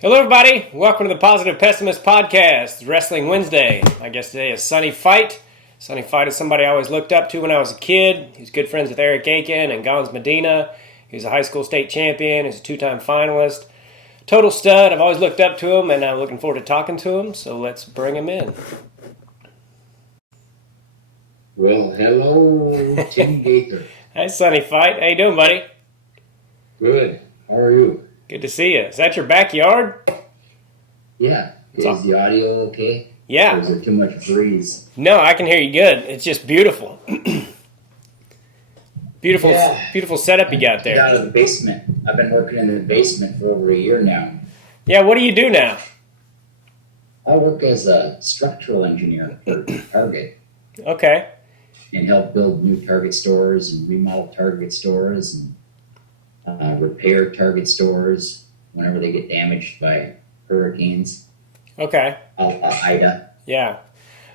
Hello, everybody. Welcome to the Positive Pessimist Podcast. It's Wrestling Wednesday. My guest today is Sonny Fite. Sonny Fite is somebody I always looked up to when I was a kid. He's good friends with Eric Aiken and Gons Medina. He's a high school state champion. He's a two-time finalist. Total stud. I've always looked up to him, and I'm looking forward to talking to him. So let's bring him in. Well, hello, Tim Gaither. Hi, Sonny Fite. How you doing, buddy? Good. How are you? Good to see you. Is that your backyard? Yeah. Is the audio okay? Yeah. Or is there too much breeze? No, I can hear you good. It's just beautiful. Beautiful setup you got there. Get out of the basement. I've been working in the basement for over a year now. Yeah, what do you do now? I work as a structural engineer for Target Okay. and help build new Target stores and remodel Target stores and repair Target stores whenever they get damaged by hurricanes. Okay. Ida. Yeah.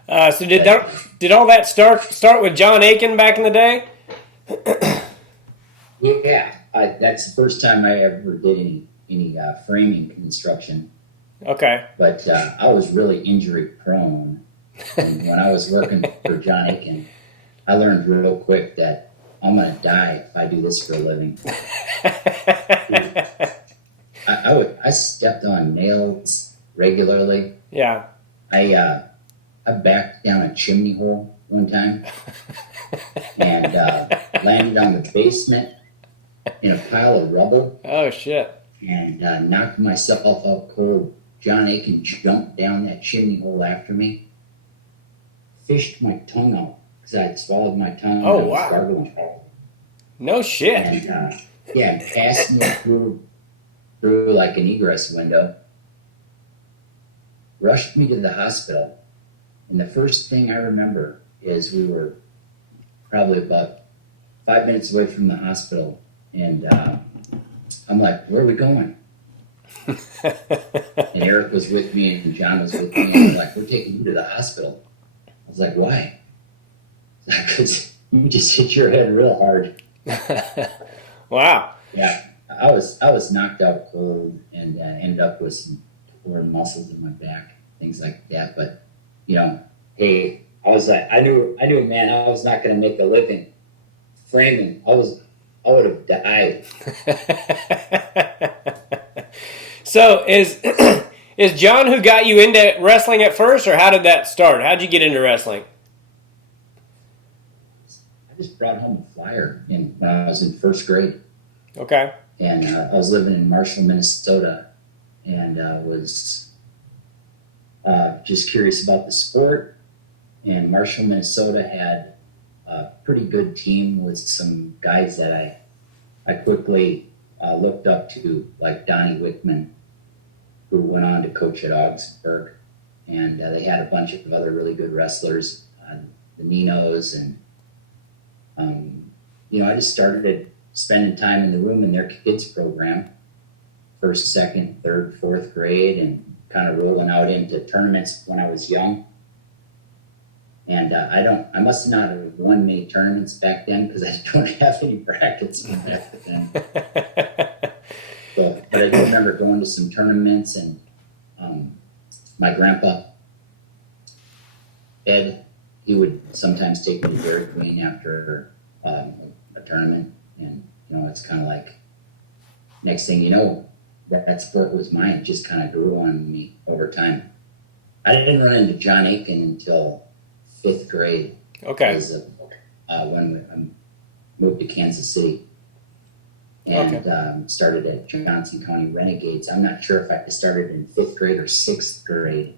So did all that start with John Aiken back in the day? Yeah. That's the first time I ever did any framing construction. Okay. But I was really injury prone. And when I was working for John Aiken, I learned real quick that I'm going to die if I do this for a living. I stepped on nails regularly. Yeah. I backed down a chimney hole one time and landed on the basement in a pile of rubble. Oh, shit. And knocked myself out cold. John Aiken jumped down that chimney hole after me, fished my tongue out because I had swallowed my tongue. Oh, and wow. Gargling. No shit. And passed me through like an egress window, rushed me to the hospital. And the first thing I remember is we were probably about 5 minutes away from the hospital. And I'm like, where are we going? And Eric was with me and John was with me. And they're like, we're taking you to the hospital. I was like, why? Because you just hit your head real hard. Wow. Yeah, I was knocked out cold and ended up with some torn muscles in my back, things like that. But hey, I was like, I knew, man, I was not going to make a living framing. I would have died. So is John who got you into wrestling at first, or how did that start? How'd you get into wrestling? I just brought home a flyer when I was in first grade. Okay. And I was living in Marshall, Minnesota, and was just curious about the sport. And Marshall, Minnesota had a pretty good team with some guys that I quickly looked up to, like Donnie Wickman, who went on to coach at Augsburg. And they had a bunch of other really good wrestlers, the Ninos, and I just started spending time in the room in their kids program, first, second, third, fourth grade, and kind of rolling out into tournaments when I was young. And I must not have won many tournaments back then because I don't have any brackets back then. But I do remember going to some tournaments, and my grandpa, Ed, he would sometimes take me to Dairy Queen after a tournament. And, it's kind of like, next thing you know, that sport was mine. It just kind of grew on me over time. I didn't run into John Aiken until 5th grade. Okay. When I moved to Kansas City and started at Johnson County Renegades. I'm not sure if I started in 5th grade or 6th grade.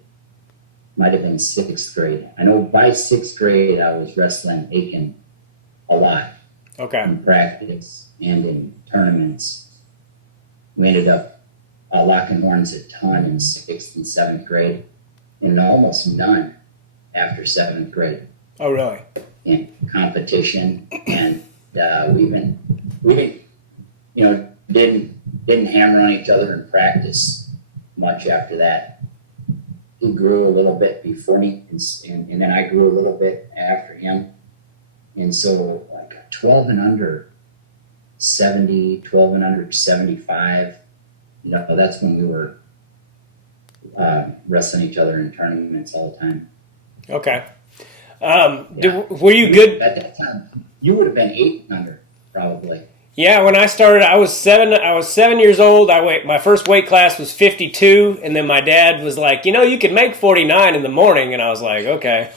Might have been 6th grade. I know by 6th grade I was wrestling Aiken a lot. Okay. In practice and in tournaments. We ended up locking horns a ton in 6th and 7th grade, and almost none after 7th grade. Oh, really? In competition, and we didn't hammer on each other in practice much after that. He grew a little bit before me, and then I grew a little bit after him. And so, like 12 and under 70, 12 and under 75, that's when we were wrestling each other in tournaments all the time. Okay. Yeah. Were you good? At that time, you would have been 8 and under, probably. Yeah, when I started, I was 7. I was 7 years old. My first weight class was 52, and then my dad was like, you can make 49 in the morning, and I was like, okay.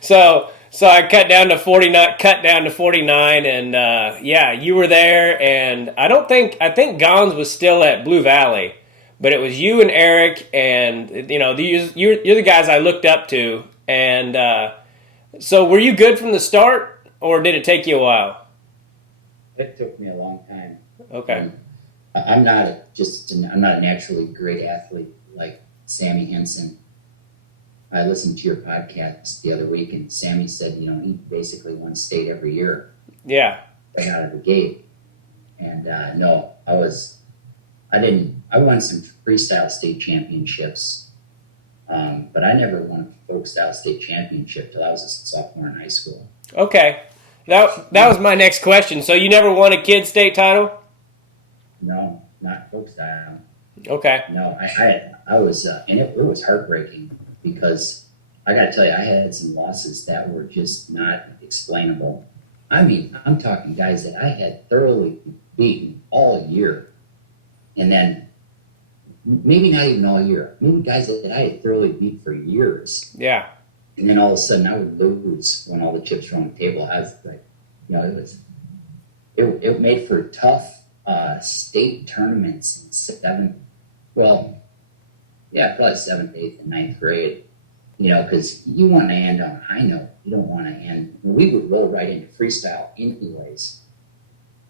So I cut down to 49, and yeah, you were there, and I think Gons was still at Blue Valley, but it was you and Eric, and you're the guys I looked up to, and so were you good from the start, or did it take you a while? It took me a long time. Okay. I'm not a naturally great athlete like Sammy Henson. I listened to your podcast the other week, and Sammy said, he basically won state every year. Yeah. Right out of the gate. And no, I won some freestyle state championships, but I never won a folk style state championship till I was a sophomore in high school. Okay. That was my next question. So you never won a kid state title? No, not folk style. Okay. No, I was, and it was heartbreaking because I got to tell you, I had some losses that were just not explainable. I mean, I'm talking guys that I had thoroughly beaten all year, and then maybe not even all year, maybe guys that I had thoroughly beat for years. Yeah. And then all of a sudden I would lose when all the chips were on the table. I was like, it made for tough state tournaments in probably 7th, 8th, and 9th grade. Because you want to end on a high note. You don't want to end. We would roll right into freestyle anyways.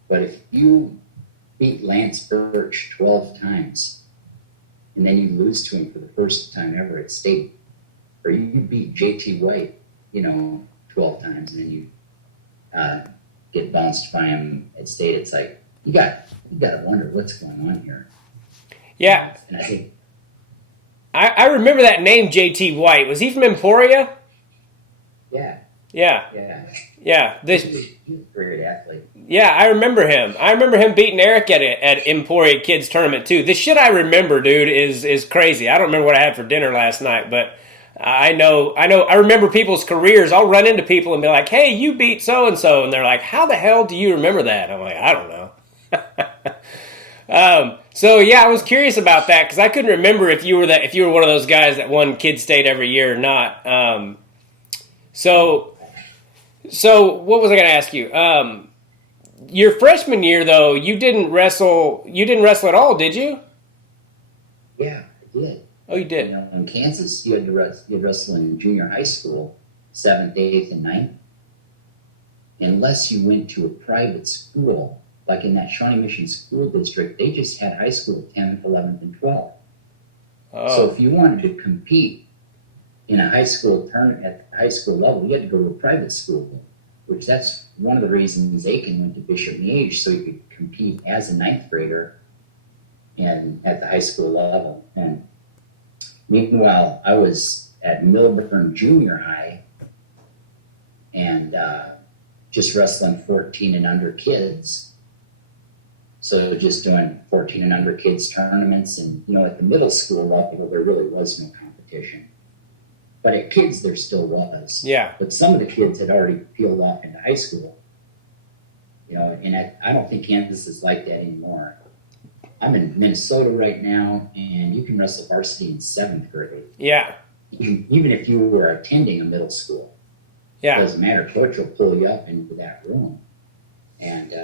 But if you beat Lance Birch 12 times and then you lose to him for the first time ever at state, or you beat JT White, 12 times, and then you get bounced by him at state. It's like you got to wonder what's going on here. Yeah, and I think I remember that name, JT White. Was he from Emporia? Yeah. He's a great athlete. Yeah, I remember him. I remember him beating Eric at Emporia Kids Tournament too. The shit I remember, dude, is crazy. I don't remember what I had for dinner last night, but I remember people's careers. I'll run into people and be like, hey, you beat so-and-so. And they're like, how the hell do you remember that? I'm like, I don't know. So yeah, I was curious about that because I couldn't remember if you were one of those guys that won Kid State every year or not. So what was I going to ask you? Your freshman year though, you didn't wrestle at all, did you? Yeah, I did. Oh, you did? In Kansas, you had wrestle in junior high school, 7th, 8th, and 9th. Unless you went to a private school, like in that Shawnee Mission School District, they just had high school 10th, 11th, and 12th. Oh. So if you wanted to compete in a high school tournament at the high school level, you had to go to a private school, which that's one of the reasons Aiken went to Bishop Miege, so you could compete as a 9th grader and at the high school level. And meanwhile, I was at Milburn Junior High and just wrestling 14 and under kids. So just doing 14 and under kids tournaments. And, at the middle school level, there really was no competition. But at kids, there still was. Yeah. But some of the kids had already peeled off into high school. And I don't think Kansas is like that anymore. I'm in Minnesota right now, and you can wrestle varsity in 7th grade. Yeah. Even if you were attending a middle school. Yeah. It doesn't matter. Coach will pull you up into that room. And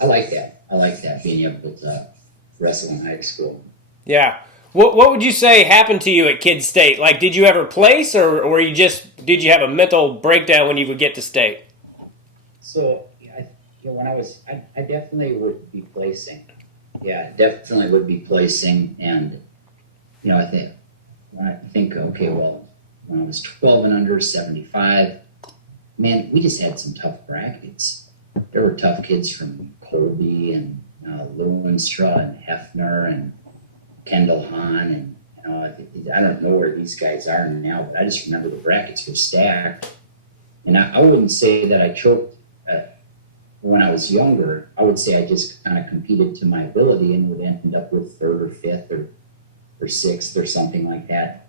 I like that. I like that, being able to wrestle in high school. Yeah. What would you say happened to you at Kid State? Like, did you ever place, or did you have a mental breakdown when you would get to state? So, when I definitely would be placing. Yeah, definitely would be placing. And, I think, okay, well, when I was 12 and under, 75, man, we just had some tough brackets. There were tough kids from Colby and Lewenstra and Hefner and Kendall Hahn. And I don't know where these guys are now, but I just remember the brackets were stacked. And I wouldn't say that I choked when I was younger. I would say I just kind of competed to my ability and would end up with 3rd or 5th or or 6th or something like that.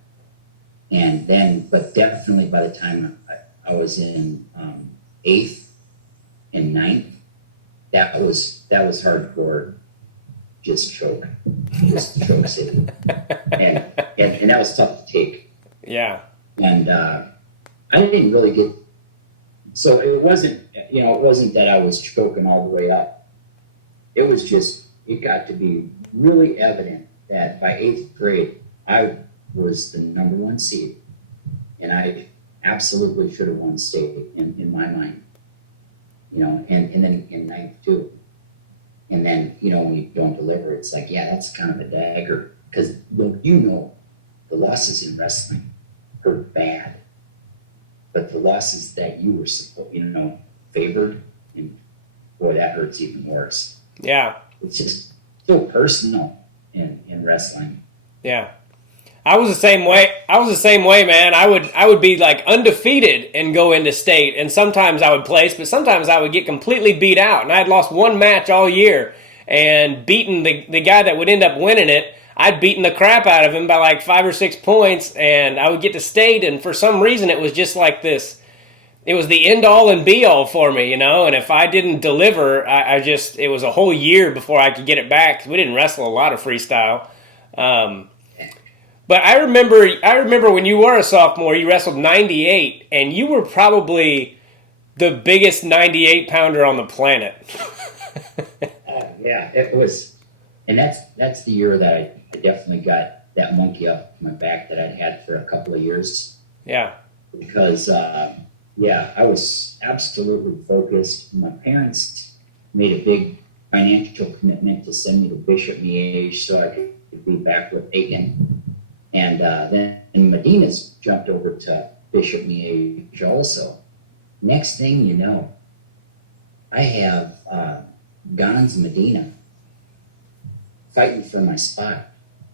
And then, but definitely by the time I was in 8th and 9th, that was hardcore, just choke city. And that was tough to take. Yeah. And I didn't really get, so it wasn't that I was choking all the way up. It was just, it got to be really evident that by 8th grade, I was the number 1 seed. And I absolutely should have won state in my mind, and then in 9th too. And then, when you don't deliver, it's like, yeah, that's kind of a dagger. Because, the losses in wrestling hurt bad. But the losses that you were, favored, and boy, that hurts even worse. Yeah. It's just so personal in wrestling. Yeah. I was the same way, man. I would be like undefeated and go into state, and sometimes I would place, but sometimes I would get completely beat out. And I had lost one match all year and beaten the guy that would end up winning it. I'd beaten the crap out of him by like 5 or 6 points, and I would get to state, and for some reason it was just like this. It was the end all and be all for me, and if I didn't deliver, it was a whole year before I could get it back. We didn't wrestle a lot of freestyle. But I remember when you were a sophomore, you wrestled 98, and you were probably the biggest 98-pounder on the planet. Yeah, it was. And that's the year that I definitely got that monkey up my back that I'd had for a couple of years. Yeah. Because, I was absolutely focused. My parents made a big financial commitment to send me to Bishop Miege so I could be back with Aiken. And then Medina's jumped over to Bishop Miege also. Next thing you know, I have Gons Medina fighting for my spot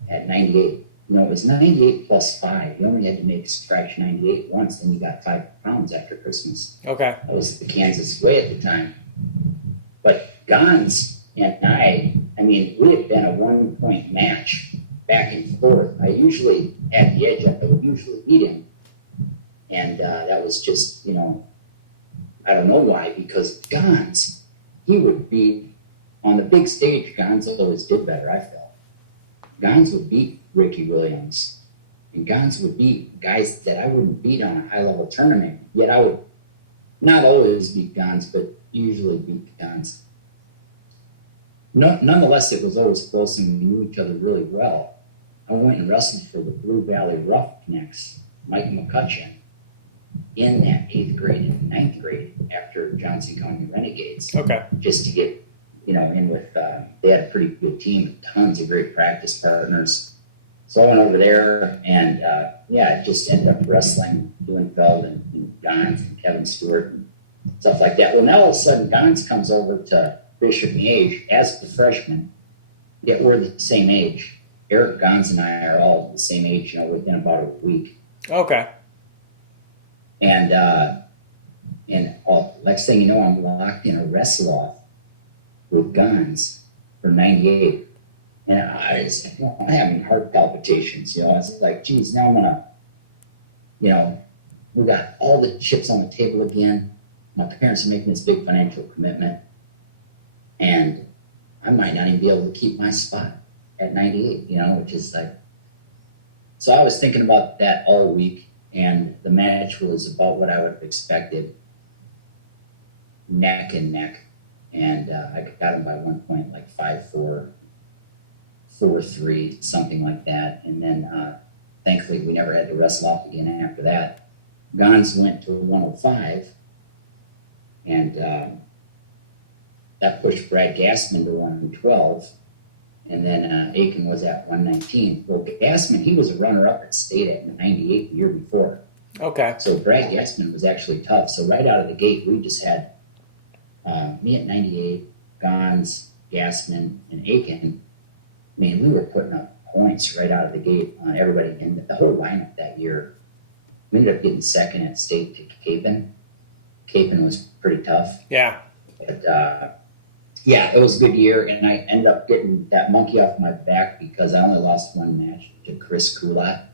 at 98. It was 98 plus 5. You only had to make scratch 98 once, then you got 5 pounds after Christmas. Okay. That was the Kansas way at the time. But Gons and I mean, we had been a 1-point match back and forth. I usually, at the edge, I would usually beat him. And that was just, I don't know why, because Gons, he would beat, on the big stage, Gons always did better, I felt. Gons would beat Ricky Williams. And Gons would beat guys that I wouldn't beat on a high-level tournament. Yet I would not always beat Gons, but usually beat Gons. Nonetheless, it was always close and we knew each other really well. I went and wrestled for the Blue Valley Roughnecks, Mike McCutcheon, in that 8th grade and 9th grade after Johnson County Renegades. Okay. Just to get, in with, they had a pretty good team, tons of great practice partners. So I went over there and, just ended up wrestling Duenfeld and Gons and Kevin Stewart and stuff like that. Well, now all of a sudden, Gons comes over to Bishop Miege as the freshman, yet we're the same age. Eric Gons and I are all the same age, within about a week. Okay. And next thing you know, I'm locked in a wrestle-off with Gons for 98. And I'm having heart palpitations, I was like, geez, now I'm gonna, we got all the chips on the table again. My parents are making this big financial commitment. And I might not even be able to keep my spot at 98, which is like, so I was thinking about that all week, and the match was about what I would have expected, neck and neck, and I got him by 1 point, like 5-4, 4-3, something like that, and then thankfully we never had to wrestle off again after that. Gons went to 105, and that pushed Brad Gassman to 112, and then Aiken was at 119. Well, Gassman, he was a runner-up at state at 98 the year before. Okay. So Brad Gassman was actually tough. So right out of the gate, we just had me at 98, Gons, Gassman, and Aiken. I mean, we were putting up points right out of the gate on everybody. And the whole lineup that year, we ended up getting second at state to Capon. Capon was pretty tough. Yeah. But Yeah, it was a good year, and I ended up getting that monkey off my back because I only lost one match to Chris Kulat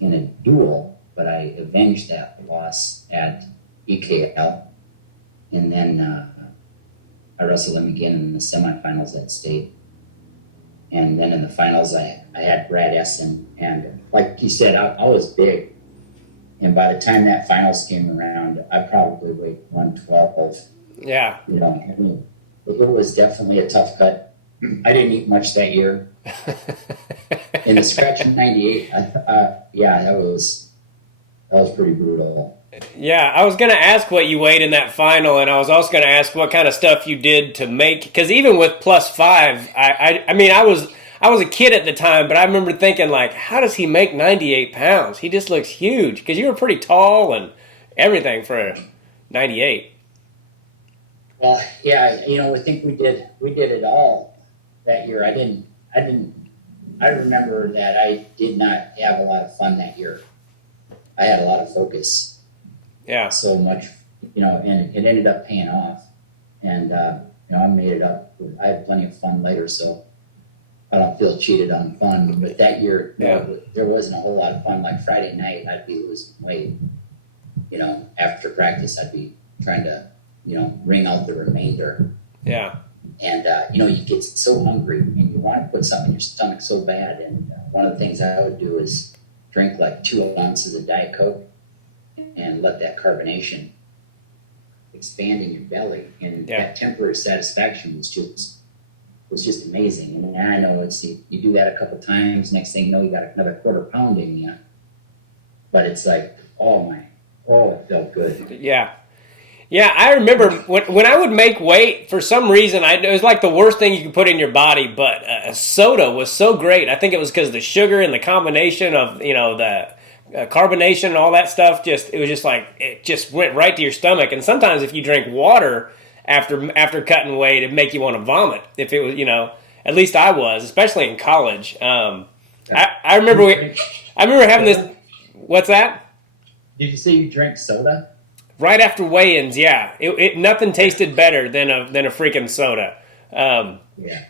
in a duel, but I avenged that loss at EKL, and then I wrestled him again in the semifinals at state. And then in the finals, I had Brad Edison, and like you said, I was big. And by the time that finals came around, I probably weighed 112. Yeah. You know, I mean, it was definitely a tough cut. I didn't eat much that year. In the scratch in '98, yeah, that was pretty brutal. Yeah, I was going to ask what you weighed in that final, and I was also going to ask what kind of stuff you did to make, because even with +5, I mean, I was a kid at the time, but I remember thinking, like, how does he make 98 pounds? He just looks huge, because you were pretty tall and everything for 98. Well, yeah, you know, I think we did it all that year. I remember that I did not have a lot of fun that year. I had a lot of focus. Yeah. So much, you know, and it ended up paying off. And, you know, I made it up. I had plenty of fun later, so I don't feel cheated on fun. But that year, no, there wasn't a whole lot of fun. Like Friday night, I'd be losing weight. You know, after practice, I'd be trying to, you know, wring out the remainder. Yeah. And, you know, you get so hungry and you want to put something in your stomach so bad. And one of the things I would do is drink like 2 ounces of Diet Coke and let that carbonation expand in your belly. And that temporary satisfaction was just amazing. And I know you do that a couple times, next thing you know, you got another quarter pound in you. But it's like, it felt good. Yeah. Yeah, I remember when I would make weight, for some reason, it was like the worst thing you could put in your body, but soda was so great. I think it was because of the sugar and the combination of, you know, the carbonation and all that stuff, it was just like, it just went right to your stomach. And sometimes if you drink water after cutting weight, it'd make you want to vomit. If it was, you know, at least I was, especially in college. I remember having this, what's that? Did you say you drank soda? Right after weigh-ins, yeah. Nothing tasted better than a freaking soda. Yeah.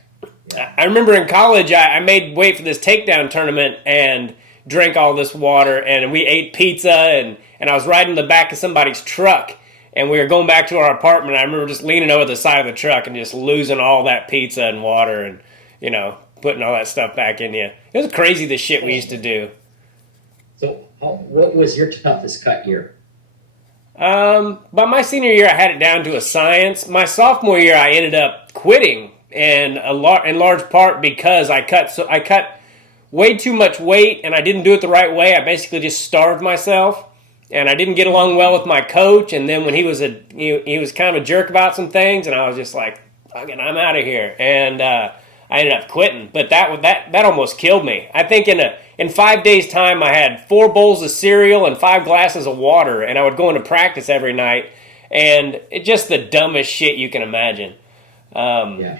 I remember in college, I made weight for this takedown tournament and drank all this water, and we ate pizza, and I was riding the back of somebody's truck, and we were going back to our apartment. I remember just leaning over the side of the truck and just losing all that pizza and water and, you know, putting all that stuff back in you. It was crazy, the shit we used to do. So what was your toughest cut year? By my senior year, I had it down to a science. My sophomore year, I ended up quitting, and in large part because I cut way too much weight, and I didn't do it the right way. I basically just starved myself, and I didn't get along well with my coach. And then when he was kind of a jerk about some things, and I was just like, "Fucking, I'm out of here." And I ended up quitting. But that almost killed me. I think in 5 days' time, I had 4 bowls of cereal and 5 glasses of water, and I would go into practice every night, and it's just the dumbest shit you can imagine. Yeah.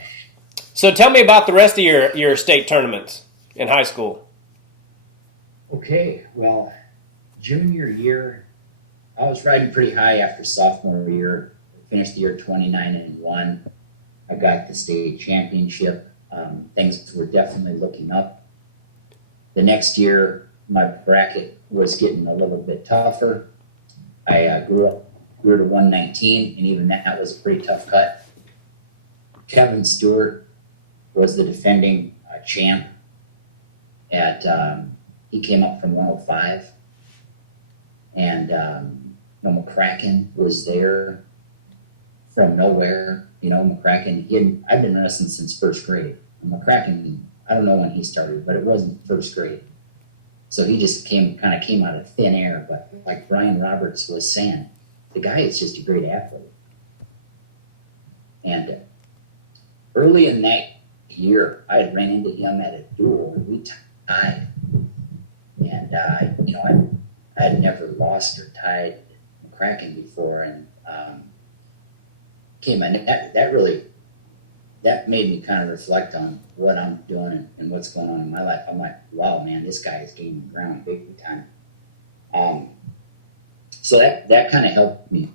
So tell me about the rest of your state tournaments in high school. Okay, well, junior year, I was riding pretty high after sophomore year. Finished the year 29-1. I got the state championship. Things were definitely looking up. The next year, my bracket was getting a little bit tougher. I grew to 119, and even that was a pretty tough cut. Kevin Stewart was the defending champ. He came up from 105, and McCracken was there from nowhere. You know, McCracken. I've been wrestling since first grade. And McCracken, I don't know when he started, but it wasn't first grade. So he just came out of thin air. But like Brian Roberts was saying, the guy is just a great athlete. And early in that year, I had ran into him at a duel, and we tied. And you know, I had never lost or tied McCracken before, and that made me kind of reflect on what I'm doing and what's going on in my life. I'm like, wow, man, this guy is gaining ground big time. So that kind of helped me.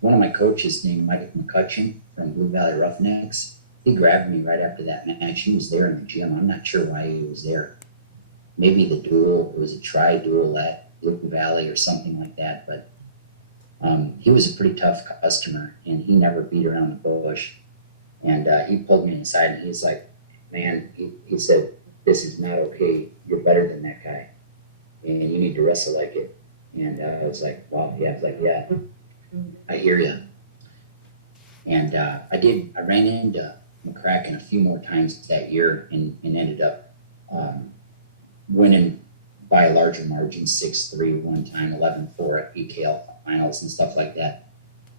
One of my coaches named Mike McCutcheon from Blue Valley Roughnecks, he grabbed me right after that match. He was there in the gym. I'm not sure why he was there. Maybe the duel, it was a tri-duel at Blue Valley or something like that. But he was a pretty tough customer, and he never beat around the bush. And he pulled me inside, and he's like, man, he said, this is not okay. You're better than that guy, and you need to wrestle like it. And I was like, wow, yeah. I was like, yeah, I hear you. And I ran into McCracken a few more times that year and ended up winning by a larger margin, 6-3 one time, 11-4 at PKL finals and stuff like that.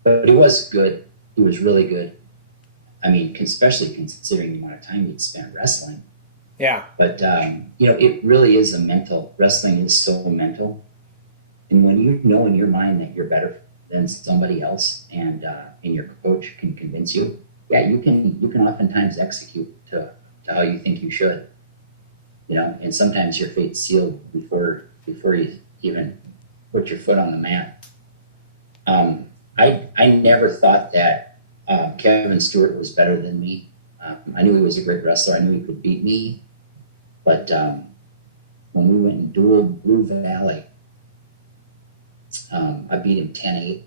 But he was good. He was really good. I mean, especially considering the amount of time he'd spent wrestling. Yeah. But, it really is wrestling is so mental. And when you know in your mind that you're better than somebody else and your coach can convince you, yeah, you can oftentimes execute to how you think you should. And sometimes your fate's sealed before you even put your foot on the mat. I never thought that Kevin Stewart was better than me. I knew he was a great wrestler. I knew he could beat me. But when we went and dueled Blue Valley, I beat him 10-8,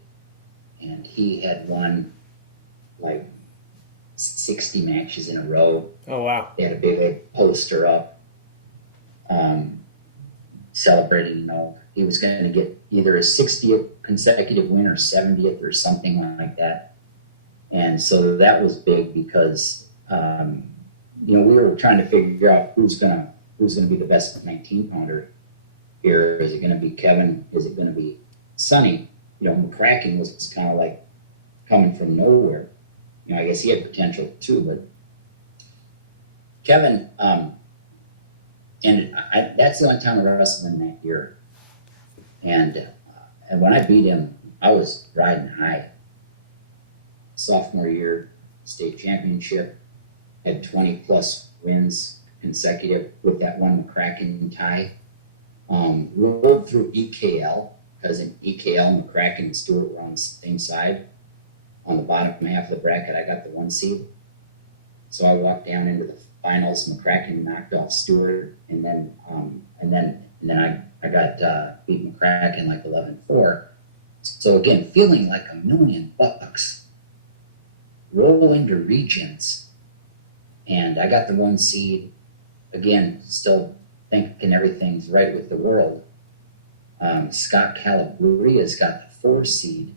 and he had won like 60 matches in a row. Oh, wow. They had a big old poster up celebrating, he was going to get either a 60th consecutive win or 70th or something like that. And so that was big because, we were trying to figure out who's going to be the best 19-pounder here. Is it going to be Kevin? Is it going to be Sonny? McCracken was kind of like coming from nowhere. I guess he had potential too, but Kevin, that's the only time I wrestled him that year. And when I beat him, I was riding high. Sophomore year, state championship, had 20 plus wins consecutive with that one McCracken tie. Rolled through EKL, because in EKL, McCracken and Stewart were on the same side. On the bottom half of the bracket, I got the 1 seed. So I walked down into the finals. McCracken knocked off Stewart, and then I got beat McCracken like 11-4. So again, feeling like $1 million, roll into regions, and I got the 1 seed. Again, still thinking everything's right with the world. Scott Calabria's got the 4 seed.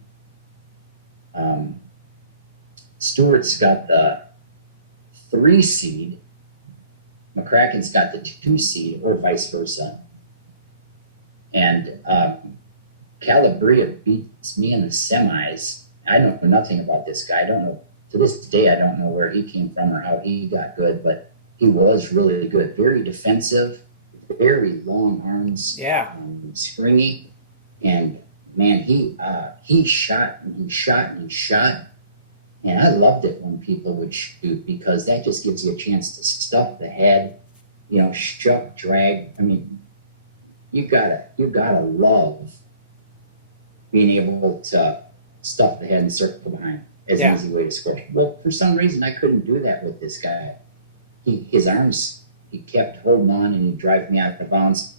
Stewart's got the 3 seed. McCracken's got the 2 seed, or vice versa. And Calabria beats me in the semis. I don't know nothing about this guy. I don't know, to this day, I don't know where he came from or how he got good, but he was really good. Very defensive, very long arms. Yeah. Springy. And man, he shot and he shot and he shot. And I loved it when people would shoot, because that just gives you a chance to stuff the head, shuck, drag. I mean, you gotta love being able to stuff the head and circle behind as an easy way to score. Well, for some reason, I couldn't do that with this guy. His arms, he kept holding on and he'd drive me out of bounds.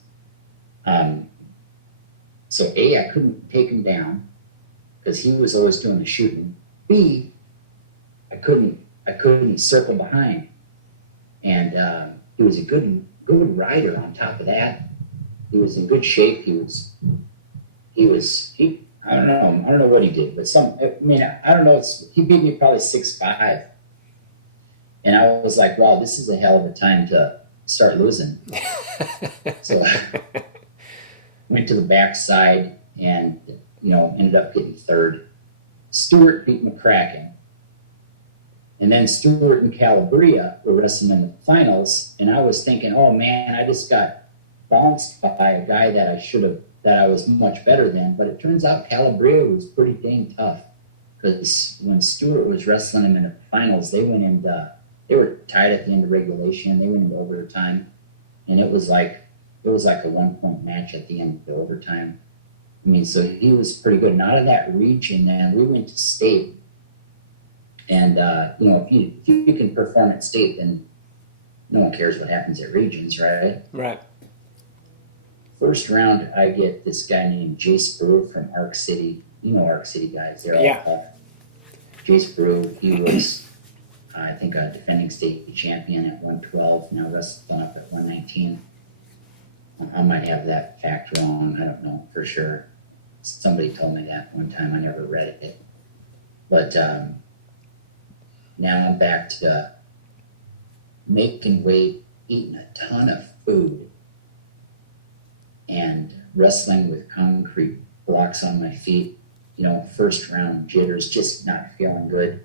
So A, I couldn't take him down because he was always doing the shooting. B, I couldn't circle behind. And he was a good rider on top of that. He was in good shape. I don't know what he did, but I don't know. He beat me probably 6'5". And I was like, wow, this is a hell of a time to start losing. So I went to the backside and, ended up getting 3rd. Stewart beat McCracken. And then Stewart and Calabria were wrestling in the finals. And I was thinking, oh man, I just got bounced by a guy that I was much better than. But it turns out Calabria was pretty dang tough. Because when Stewart was wrestling him in the finals, they were tied at the end of regulation. They went into overtime. And it was like a 1-point match at the end of the overtime. I mean, so he was pretty good. And out of that region, man, we went to state. And if you can perform at state, then no one cares what happens at regions, right? Right. First round, I get this guy named Jace Brew from Arc City. You know Arc City guys, they're all tough. Jace Brew, he was, I think, a defending state champion at 112, now wrestling up at 119. I might have that fact wrong, I don't know for sure. Somebody told me that one time, I never read it. But now I'm back to making weight, eating a ton of food, and wrestling with concrete blocks on my feet. First round jitters, just not feeling good.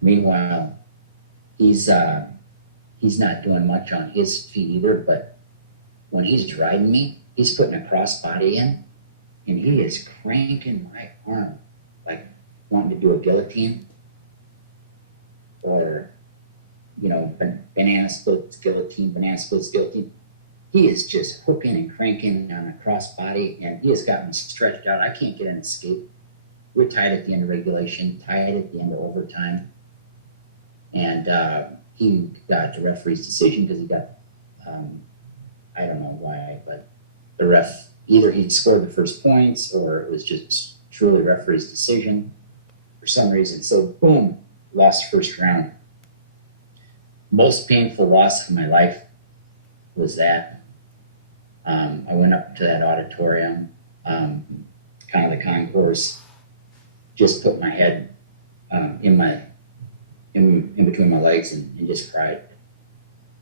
Meanwhile, he's not doing much on his feet either, but when he's riding me, he's putting a crossbody in, and he is cranking my arm like wanting to do a guillotine, or banana splits guillotine. He is just hooking and cranking on a crossbody, and he has got me stretched out. I can't get an escape. We're tied at the end of regulation, tied at the end of overtime, and he got the referee's decision because he got, I don't know why, but the ref, either he scored the first points or it was just truly referee's decision for some reason. So boom, lost first round. Most painful loss of my life was that. I went up to that auditorium, kind of the concourse, just put my head in between my legs and just cried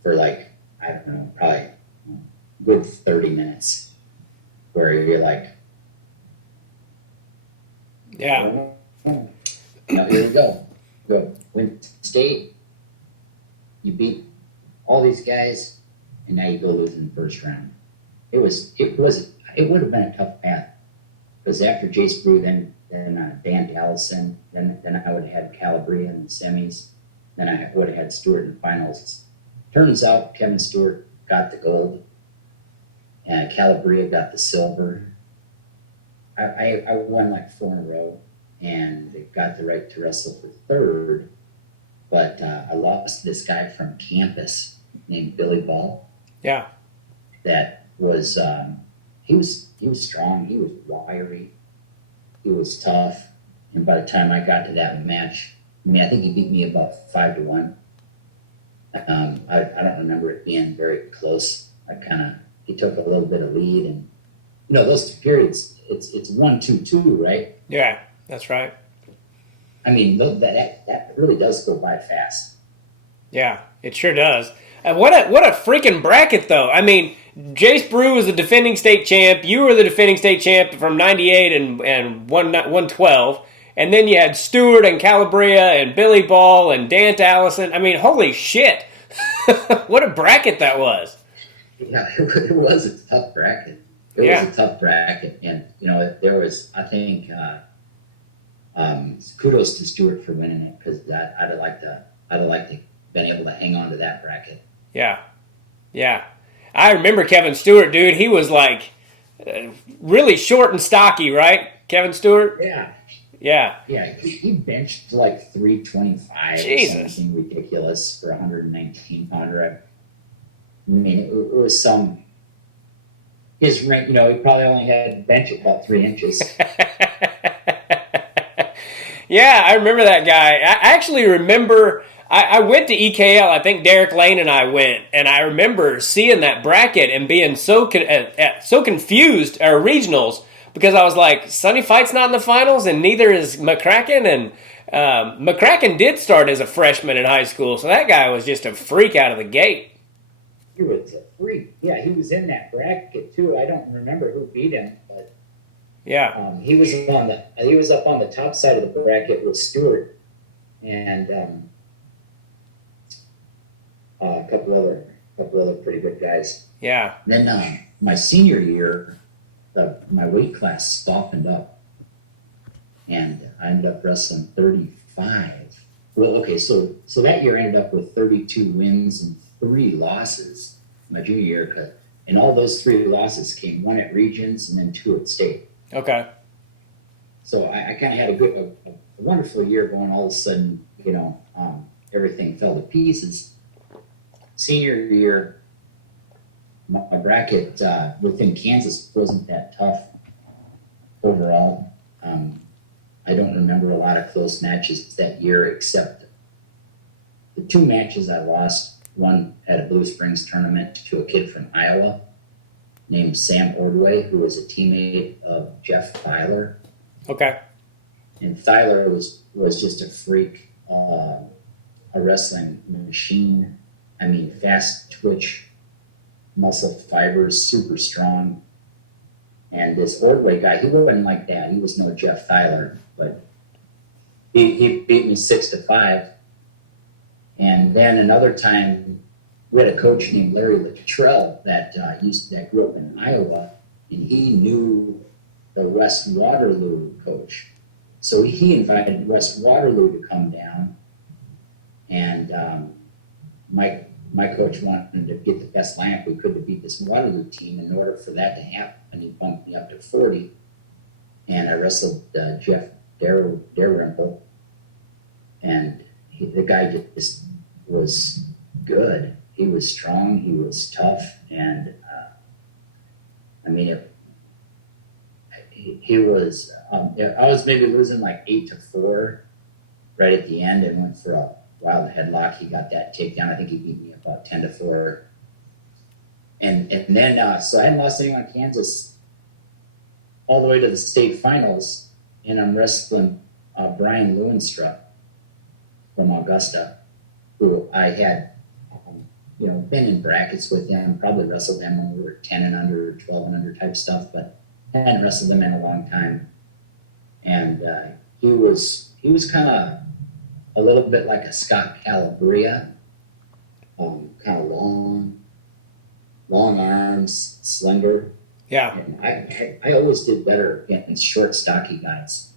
for I don't know, probably a good 30 minutes, where you're like, yeah, now here we go. Win state, you beat all these guys, and now you go lose in the first round. It would have been a tough path, because after Jace Brew, then Dan Allison, then I would have had Calabria in the semis, then I would have had Stewart in the finals. Turns out Kevin Stewart got the gold, and Calabria got the silver. I won 4 in a row, and got the right to wrestle for third, but I lost to this guy from campus named Billy Ball. Yeah. That was he was strong, he was wiry, he was tough, and by the time I got to that match, I think he beat me about 5-1. I don't remember it being very close. He took a little bit of lead, and those periods, it's 1-2-2, right? Yeah, that's right. I mean, that really does go by fast. Yeah, it sure does. What a freaking bracket, though. I mean, Jace Brew was the defending state champ. You were the defending state champ from 98 and 112. And then you had Stewart and Calabria and Billy Ball and Dant Allison. I mean, holy shit. What a bracket that was. Yeah, it was a tough bracket. It was a tough bracket. And, there was, I think, kudos to Stewart for winning it, because I'd have liked to been able to hang on to that bracket. Yeah. I remember Kevin Stewart, dude. He was really short and stocky, right? Kevin Stewart? Yeah. Yeah. He benched 325 Jesus. Or something ridiculous for a 119-pounder. I mean, it was his rank, he probably only had bench about 3 inches. Yeah, I remember that guy. I actually remember... I went to EKL. I think Derek Lane and I went, and I remember seeing that bracket and being so confused at regionals, because I was like, Sonny Fite's not in the finals, and neither is McCracken. And McCracken did start as a freshman in high school, so that guy was just a freak out of the gate. He was a freak. Yeah, he was in that bracket too. I don't remember who beat him, but yeah, he was up on the top side of the bracket with Stewart and. A couple other pretty good guys. Yeah. Then my senior year, my weight class softened up, and I ended up wrestling 35. Well, okay, so that year I ended up with 32 wins and 3 losses my junior year, and all those 3 losses came 1 at regions and then 2 at state. Okay. So I kind of had a wonderful year going. All of a sudden, everything fell to pieces. Senior year, my bracket within Kansas wasn't that tough overall. I don't remember a lot of close matches that year, except the 2 matches I lost. One at a Blue Springs tournament to a kid from Iowa named Sam Ordway, who was a teammate of Jeff Thyler. Okay. And Thyler was just a freak, a wrestling machine. I mean, fast twitch, muscle fibers, super strong. And this Ordway guy, he wasn't like that. He was no Jeff Thyler, but he beat me 6-5. And then another time, we had a coach named Larry Luttrell that grew up in Iowa, and he knew the West Waterloo coach. So he invited West Waterloo to come down, and my coach wanted to get the best lineup we could to beat this Waterloo team. In order for that to happen, he bumped me up to 40, and I wrestled Jeff Dalrymple, and the guy just was good. He was strong, he was tough, and he was. I was maybe losing like 8-4 right at the end, and went for a wild headlock. He got that takedown. I think he beat me about 10-4. And then so I hadn't lost anyone in Kansas all the way to the state finals, and I'm wrestling Brian Lewenstrup from Augusta, who I had been in brackets with him, probably wrestled him when we were 10 and under, 12 and under type stuff, but hadn't wrestled him in a long time. And he was kind of a little bit like a Scott Calabria, kind of long arms, slender. Yeah. And I always did better against short, stocky guys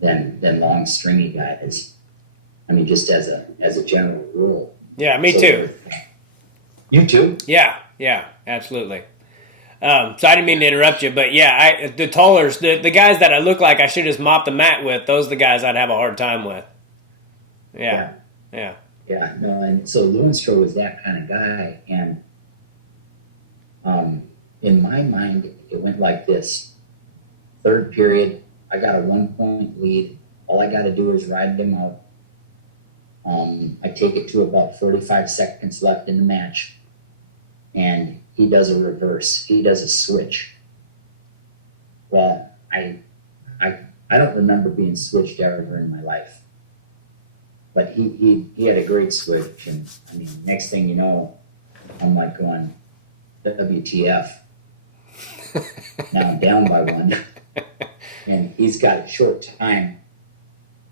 than long, stringy guys. I mean, just as a general rule. Yeah, me too. You too? Yeah, absolutely. So I didn't mean to interrupt you, but yeah, the tallers, the guys that I look like I should just mop the mat with, those are the guys I'd have a hard time with. Yeah. Yeah, no, and so Lewenstrup was that kind of guy, and in my mind, it went like this. Third period, I got a 1-point lead. All I got to do is ride him out. I take it to about 45 seconds left in the match, and he does a reverse. He does a switch. Well, I don't remember being switched ever in my life, but he had a great switch, and I mean, next thing you know, I'm like going, WTF? Now I'm down by 1, and he's got a short time,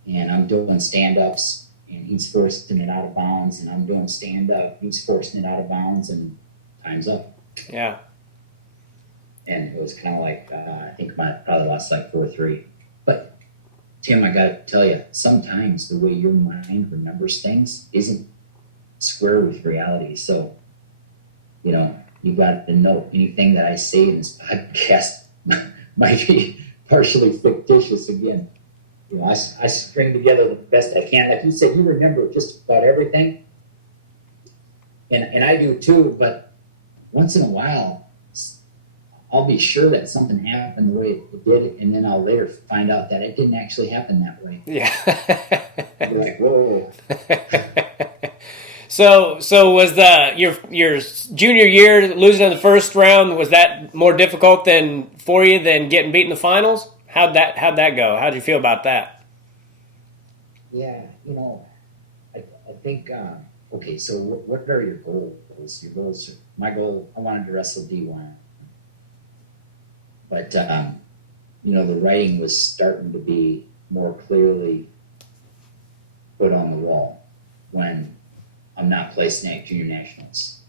and I'm doing stand-ups. And he's forcing it out of bounds, and I'm doing stand-up. He's forcing it out of bounds, and time's up. Yeah. And it was kind of like, I think I probably lost like 4-3. But, Tim, I got to tell you, sometimes the way your mind remembers things isn't square with reality. So, you got to know anything that I say in this podcast might be partially fictitious again. I string together the best I can. Like you said, you remember just about everything. And I do too, but once in a while, I'll be sure that something happened the way it did, and then I'll later find out that it didn't actually happen that way. Yeah. You're like, whoa. So was your junior year losing in the first round, was that more difficult for you than getting beat in the finals? How'd that go? How'd you feel about that? Yeah, I think, okay, so what are your goals? Your goals, my goal, I wanted to wrestle D1. But, the writing was starting to be more clearly put on the wall when I'm not placing at junior nationals,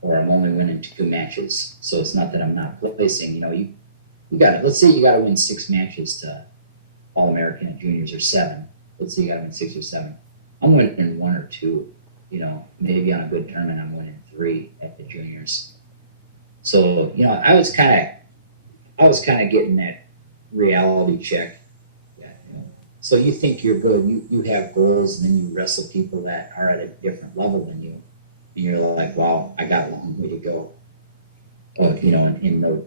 or I'm only winning 2 matches. So it's not that I'm not placing, you got it. Let's say you got to win 6 matches to All-American at juniors, or 7. Let's say you got to win 6 or 7. I'm winning 1 or 2. Maybe on a good tournament, I'm winning 3 at the juniors. So, I was kind of getting that reality check. Yeah, So you think you're good, you have goals, and then you wrestle people that are at a different level than you, and you're like, wow, I got a long way to go. Oh, you know, in no.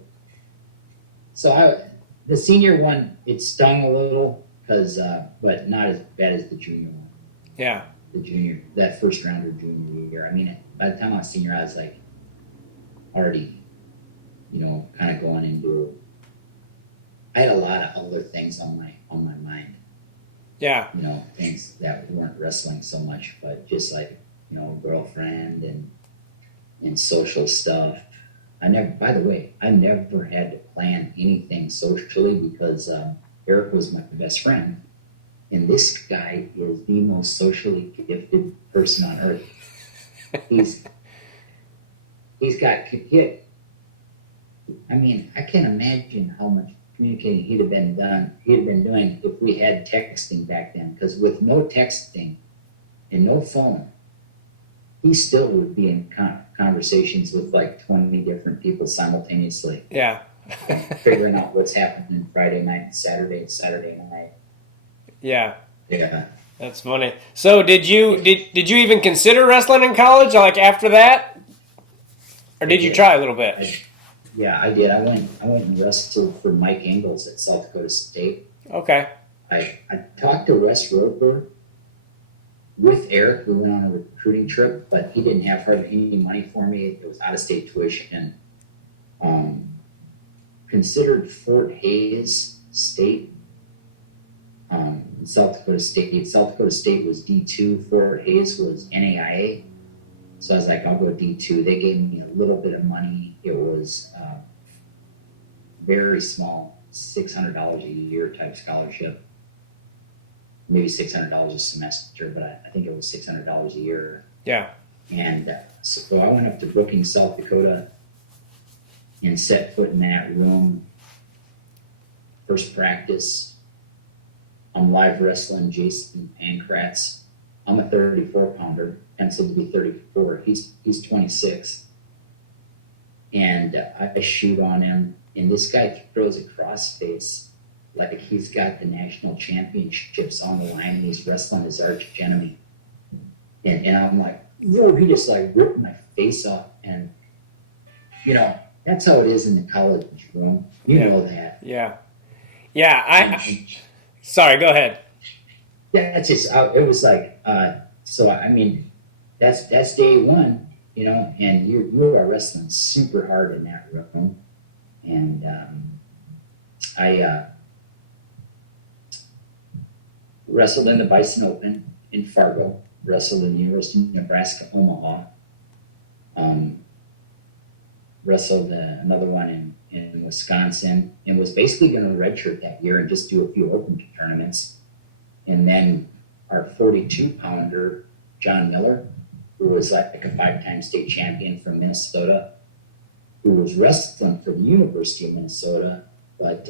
So the senior one, it stung a little because, but not as bad as the junior one. Yeah. The junior, that first rounder junior year. I mean, by the time I was senior, I was like already, you know, kind of going into. I had a lot of other things on my mind. Yeah. You know, things that weren't wrestling so much, but just like, you know, girlfriend and social stuff. By the way, I never had to plan anything socially because Eric was my best friend. And this guy is the most socially gifted person on earth. He's got hit. I mean, I can't imagine how much communicating he'd have been doing if we had texting back then. Because with no texting and no phone, he still would be in conversations with like 20 different people simultaneously. Yeah. Figuring out what's happening Friday night and Saturday night. Yeah. Yeah. That's funny. So did you even consider wrestling in college, like after that? Or did you try a little bit? I did. I went and wrestled for Mike Ingalls at South Dakota State. Okay. I talked to Wes Roper with Eric. We went on a recruiting trip, but he didn't have hardly any money for me. It was out-of-state tuition. Considered Fort Hays State. South Dakota State. South Dakota State was D2. Fort Hays was NAIA. So I was like, I'll go D2. They gave me a little bit of money. It was very small, $600 a year type scholarship. Maybe $600 a semester, but I think it was $600 a year. Yeah. And so I went up to Brookings, South Dakota, and set foot in that room. First practice, I'm live wrestling Jason Pankratz. I'm a 34-pounder, penciled to be 34. He's 26. And I shoot on him, and this guy throws a crossface like he's got the national championships on the line, and he's wrestling his arch enemy. And I'm like, whoa, he just like ripped my face off. And, you know, that's how it is in the college room. You know that. Yeah. Yeah. Sorry, go ahead. That's just, it was like, so, I mean, that's day one, you know, and you are wrestling super hard in that room. And I wrestled in the Bison Open in Fargo, wrestled in the University of Nebraska, Omaha, wrestled another one in Wisconsin, and was basically going to redshirt that year and just do a few open tournaments. And then our 42-pounder, John Miller, who was like a 5-time state champion from Minnesota, who was wrestling for the University of Minnesota, but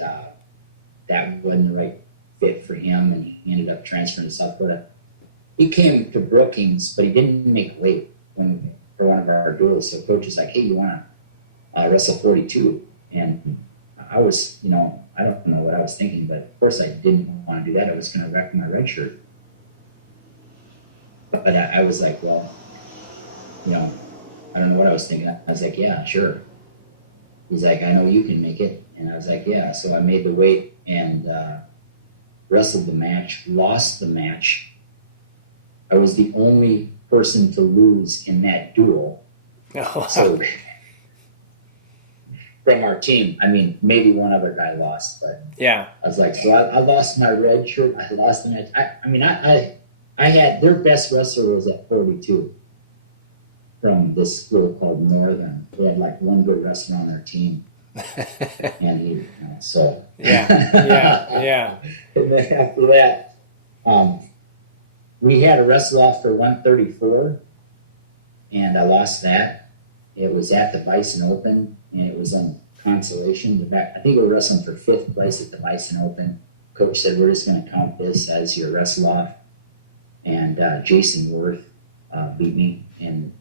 that wasn't the right fit for him, and he ended up transferring to South Dakota. He came to Brookings, but he didn't make weight for one of our duels. So coach was like, hey, you want to wrestle 42? And I was, you know, I don't know what I was thinking, but of course I didn't want to do that. I was going to wreck my red shirt. But I was like, well, you know, I don't know what I was thinking. I was like, yeah, sure. He's like, I know you can make it. And I was like, yeah. So I made the weight and wrestled the match, lost the match. I was the only person to lose in that duel. Oh. So from our team, I mean, maybe one other guy lost, but yeah, I was like, so I lost my red shirt. I lost the match. I had their best wrestler was at 42 from this school called Northern. They had like one good wrestler on their team. And he, so. Yeah. And then after that, we had a wrestle off for 134, and I lost that. It was at the Bison Open, and it was on consolation. I think we were wrestling for 5th place at the Bison Open. Coach said, we're just going to count this as your wrestle off. And Jason Worth beat me, and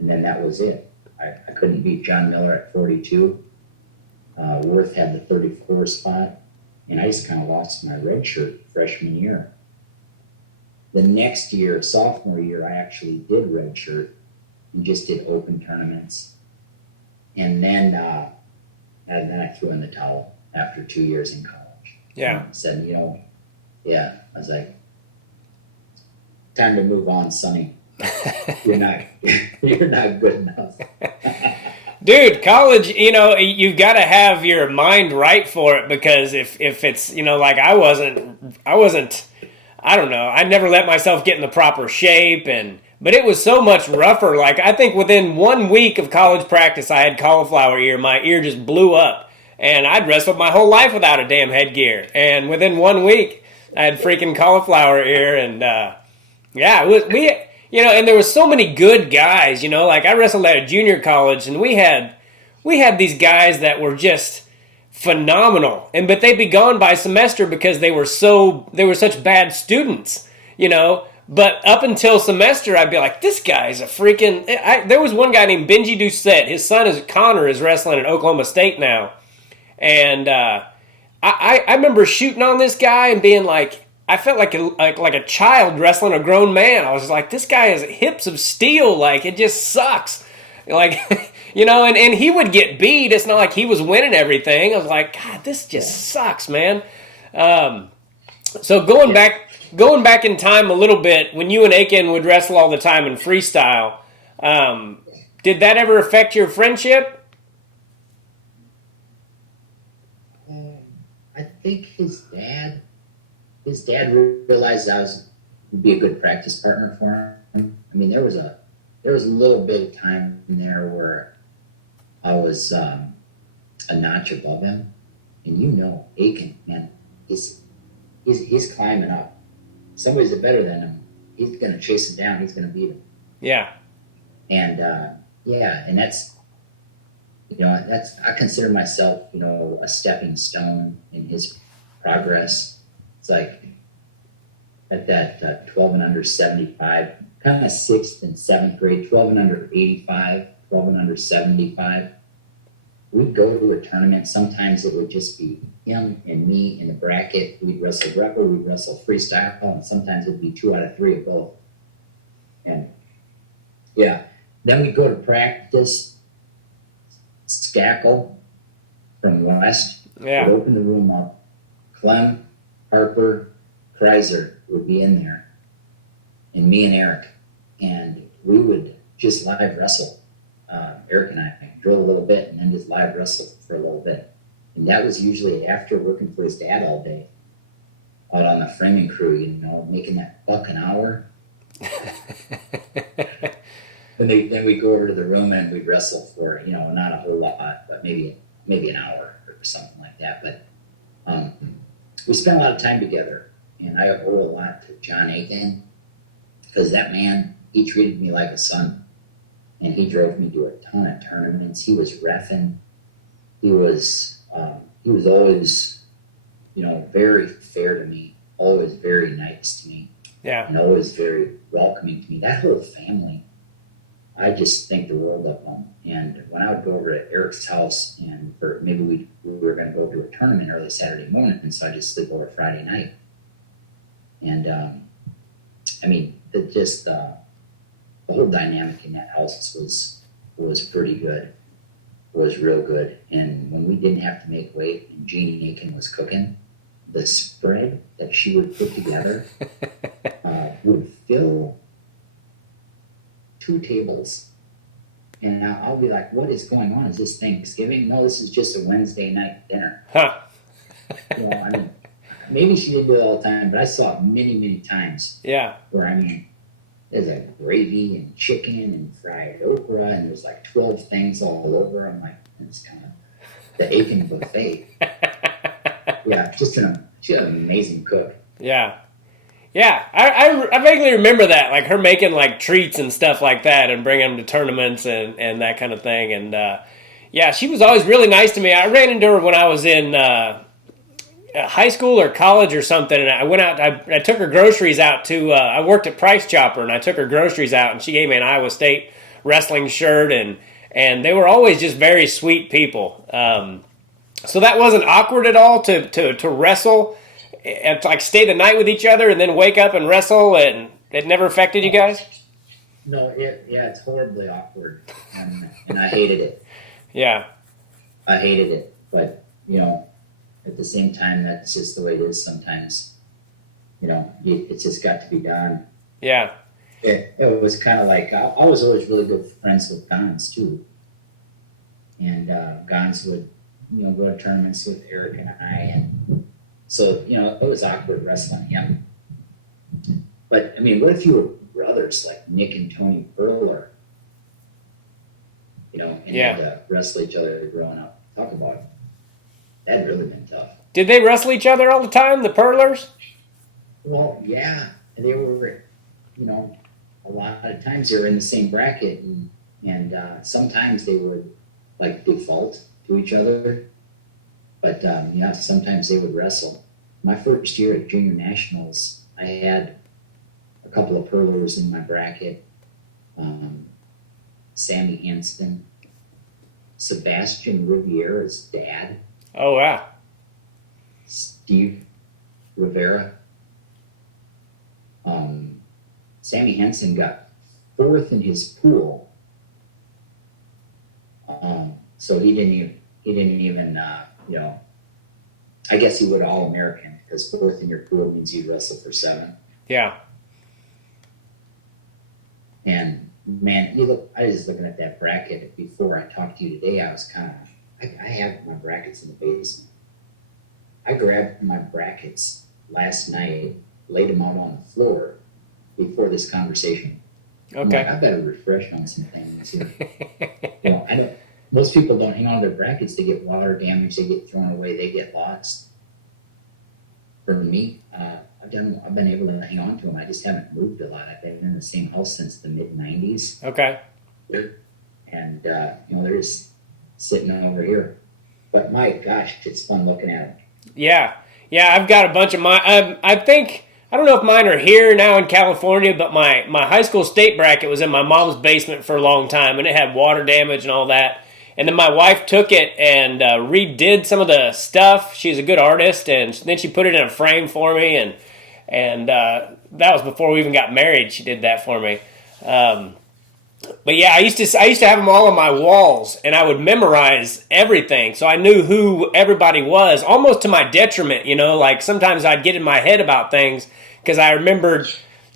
then that was it. I couldn't beat John Miller at 42. Worth had the 34 spot. and I just kind of lost my red shirt freshman year. The next year, sophomore year, I actually did red shirt and just did open tournaments. And then I threw in the towel after 2 years in college. Yeah. And said, I was like, time to move on, Sonny. You're not good enough. Dude, college, you've got to have your mind right for it, because if it's, like I wasn't, I don't know, I never let myself get in the proper shape, but it was so much rougher. Like, I think within 1 week of college practice, I had cauliflower ear. My ear just blew up, and I'd wrestled my whole life without a damn headgear. And within 1 week, I had freaking cauliflower ear, and and there was so many good guys, like I wrestled at a junior college, and we had these guys that were just phenomenal, but they'd be gone by semester because they were such bad students, But up until semester, I'd be like, this guy's a freaking. There was one guy named Benji Doucette. His son Connor is wrestling at Oklahoma State now, and I remember shooting on this guy and being like, I felt like a child wrestling a grown man. I was just like, this guy has hips of steel. Like, it just sucks. Like, and he would get beat. It's not like he was winning everything. I was like, God, this just sucks, man. So going back in time a little bit, when you and Aiken would wrestle all the time in freestyle, did that ever affect your friendship? I think his dad realized would be a good practice partner for him. I mean, there was a little bit of time in there where I was a notch above him, and Aiken, man, he's climbing up. Somebody's better than him, he's gonna chase him down. He's gonna beat him. Yeah. And and that's I consider myself a stepping stone in his progress. It's like at that 12 and under 75, kind of 6th and 7th grade, 12 and under 85, 12 and under 75. We'd go to a tournament. Sometimes it would just be him and me in the bracket. We'd wrestle grapple, we'd wrestle freestyle, and sometimes it'd be 2 out of 3 of both. And then we'd go to practice, Skackle from West. Yeah. We'd open the room up. Klim, Harper, Kreiser would be in there, and me and Eric, and we would just live wrestle. Eric and I drill a little bit and then just live wrestle for a little bit. And that was usually after working for his dad all day out on the framing crew, making that $1 an hour. And then we'd go over to the room and we'd wrestle for, not a whole lot, but maybe an hour or something like that. But we spent a lot of time together, and I owe a lot to John Aiken, because that man, he treated me like a son, and he drove me to a ton of tournaments. He was reffing. He was always, very fair to me, always very nice to me, and always very welcoming to me. That whole family, I just think the world of them. And when I would go over to Eric's house, and maybe we were going to go to a tournament early Saturday morning, and so I just sleep over Friday night. And the whole dynamic in that house was pretty good, was real good. And when we didn't have to make weight and Jeannie Aiken was cooking, the spread that she would put together would fill 2 tables. And I'll be like, what is going on? Is this Thanksgiving? No, this is just a Wednesday night dinner. Huh. Maybe she didn't do it all the time, but I saw it many, many times. Yeah. Where, there's like gravy and chicken and fried okra, and there's like 12 things all over. I'm like, it's kind of the Aiken buffet. Yeah, she's an amazing cook. Yeah. Yeah, I vaguely remember that, like her making like treats and stuff like that and bringing them to tournaments and that kind of thing. And she was always really nice to me. I ran into her when I was in high school or college or something, and I went out, I took her groceries out to, I worked at Price Chopper, and I took her groceries out, and she gave me an Iowa State wrestling shirt, and they were always just very sweet people. So that wasn't awkward at all to wrestle, and to like stay the night with each other and then wake up and wrestle, and it never affected you guys? No, it's horribly awkward, and I hated it. Yeah. I hated it, but at the same time, that's just the way it is sometimes. It's just got to be done. Yeah. It was kind of like I was always really good friends with Gons too, and Gons would go to tournaments with Eric and I, and so it was awkward wrestling him. But I mean, what if you were brothers like Nick and Tony Perler? And had to wrestle each other growing up. Talk about it. That'd really been tough. Did they wrestle each other all the time, the Perlers? Well, yeah, and they were, a lot of times they were in the same bracket, and sometimes they would like default to each other, but sometimes they would wrestle. My first year at Junior Nationals, I had a couple of Perlers in my bracket. Sammy Hanston, Sebastian Riviera's dad. Oh, wow. Steve Rivera. Sammy Henson got fourth in his pool, so he didn't even I guess he would All-American, because fourth in your pool means you wrestle for 7. Yeah. And man, I was looking at that bracket before I talked to you today. I was I have my brackets in the basement. I grabbed my brackets last night, laid them out on the floor before this conversation. Okay. I better refresh on some things here. I know most people don't hang on to their brackets. They get water damage. They get thrown away. They get lost. For me, I've been able to hang on to them. I just haven't moved a lot. I've been in the same house since the mid '90s. Okay. And they're just sitting over here. But my gosh, it's fun looking at them. Yeah. I've got a bunch of mine. I don't know if mine are here now in California, but my high school state bracket was in my mom's basement for a long time, and it had water damage and all that. And then my wife took it and redid some of the stuff. She's a good artist, and then she put it in a frame for me, and that was before we even got married. She did that for me. But yeah, I used to have them all on my walls, and I would memorize everything, so I knew who everybody was, almost to my detriment. Like sometimes I'd get in my head about things because I remembered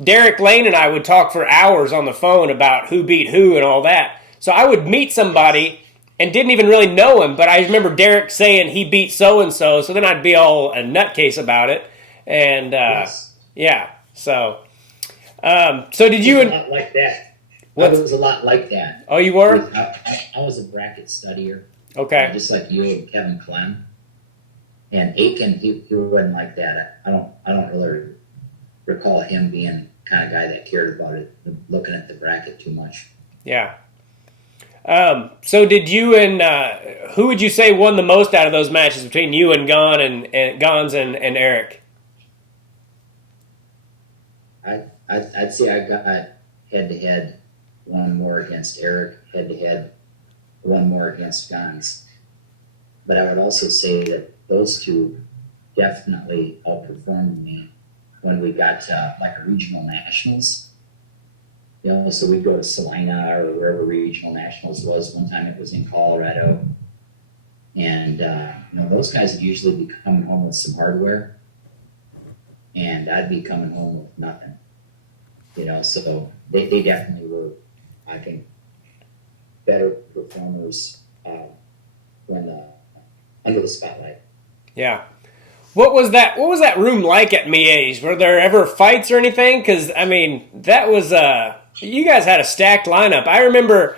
Derek Lane and I would talk for hours on the phone about who beat who and all that. So I would meet somebody and didn't even really know him, but I remember Derek saying he beat so-and-so, so then I'd be all a nutcase about it. And, Yes. Yeah, so did you... Not like that. It was a lot like that. Oh, you were? I was a bracket studier. Okay. Just like you and Kevin Klim. And Aiken, he wasn't like that. I don't really recall him being the kind of guy that cared about it, looking at the bracket too much. Yeah. So did you and who would you say won the most out of those matches between you and Gons and Eric? I'd say I got head-to-head one more against Eric, head-to-head one more against Gons. But I would also say that those two definitely outperformed me when we got to like a regional nationals. So we'd go to Salina or wherever regional nationals was. One time it was in Colorado. And, those guys would usually be coming home with some hardware. And I'd be coming home with nothing. So they definitely were, I think, better performers when under the spotlight. Yeah. What was that room like at Miege? Were there ever fights or anything? Because that was you guys had a stacked lineup. I remember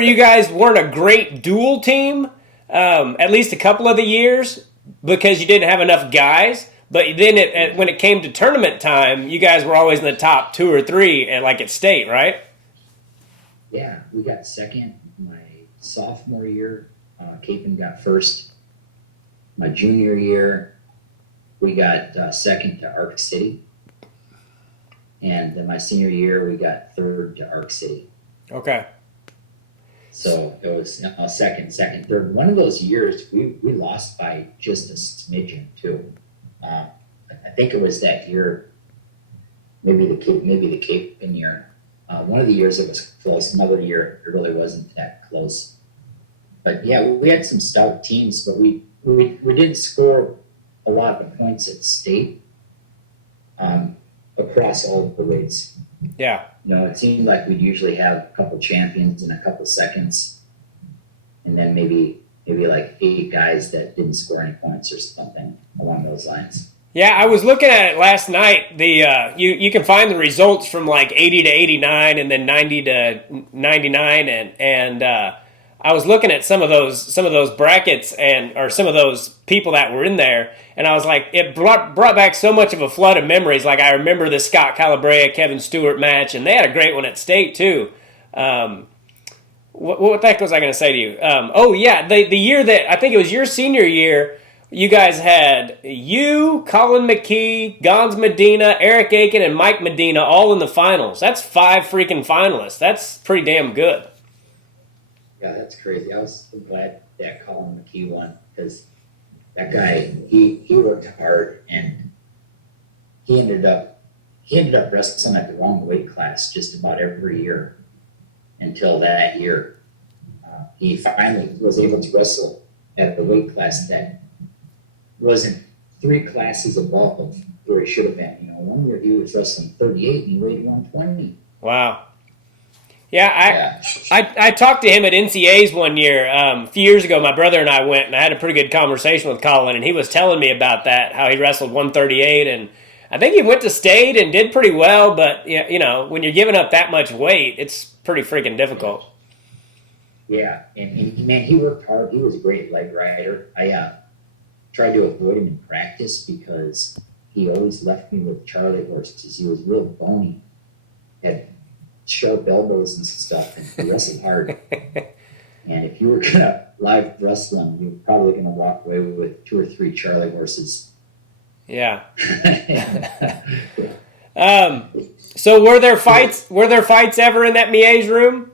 you guys weren't a great duel team, at least a couple of the years, because you didn't have enough guys. But then when it came to tournament time, you guys were always in the top 2 or 3, at state, right? Yeah, we got second my sophomore year. Capon got first. My junior year, we got second to Arc City. And then my senior year, we got third to Arc City. Okay. So it was second, third. One of those years we lost by just a smidgen too. I think it was that year, maybe the Cape year. One of the years it was close. Another year it really wasn't that close. But yeah, we had some stout teams, but we didn't score a lot of points at state across all of the weights. Yeah. It seemed like we'd usually have a couple champions and a couple seconds, and then maybe like 8 guys that didn't score any points or something along those lines. Yeah, I was looking at it last night. The you can find the results from like 80 to 89 and then 90 to 99 and I was looking at some of those brackets or some of those people that were in there, and I was like, it brought back so much of a flood of memories. Like I remember the Scott Calabrea Kevin Stewart match, and they had a great one at state too. What the heck was I going to say to you? The year that I think it was your senior year. You guys had Colin McKee, Gons Medina, Eric Aiken, and Mike Medina all in the finals. That's 5 freaking finalists. That's pretty damn good. Yeah, that's crazy. I was so glad that Colin McKee won, because that guy, he worked hard, and he ended up wrestling at the wrong weight class just about every year until that year. He finally was able to wrestle at the weight class that wasn't 3 classes above where he should have been. One year he was wrestling 38 and he weighed 120. Wow. Yeah, I talked to him at NCA's one year. A few years ago, my brother and I went, and I had a pretty good conversation with Colin, and he was telling me about that, how he wrestled 138, and I think he went to state and did pretty well, but when you're giving up that much weight, it's pretty freaking difficult. Yeah, and man, he worked hard. He was a great leg rider. I tried to avoid him in practice because he always left me with Charlie horses. He was real bony, had sharp elbows and stuff, and he wrestled hard. And if you were going to live wrestle him, you're probably going to walk away with 2 or 3 Charlie horses. Yeah. So were there fights ever in that Miege room?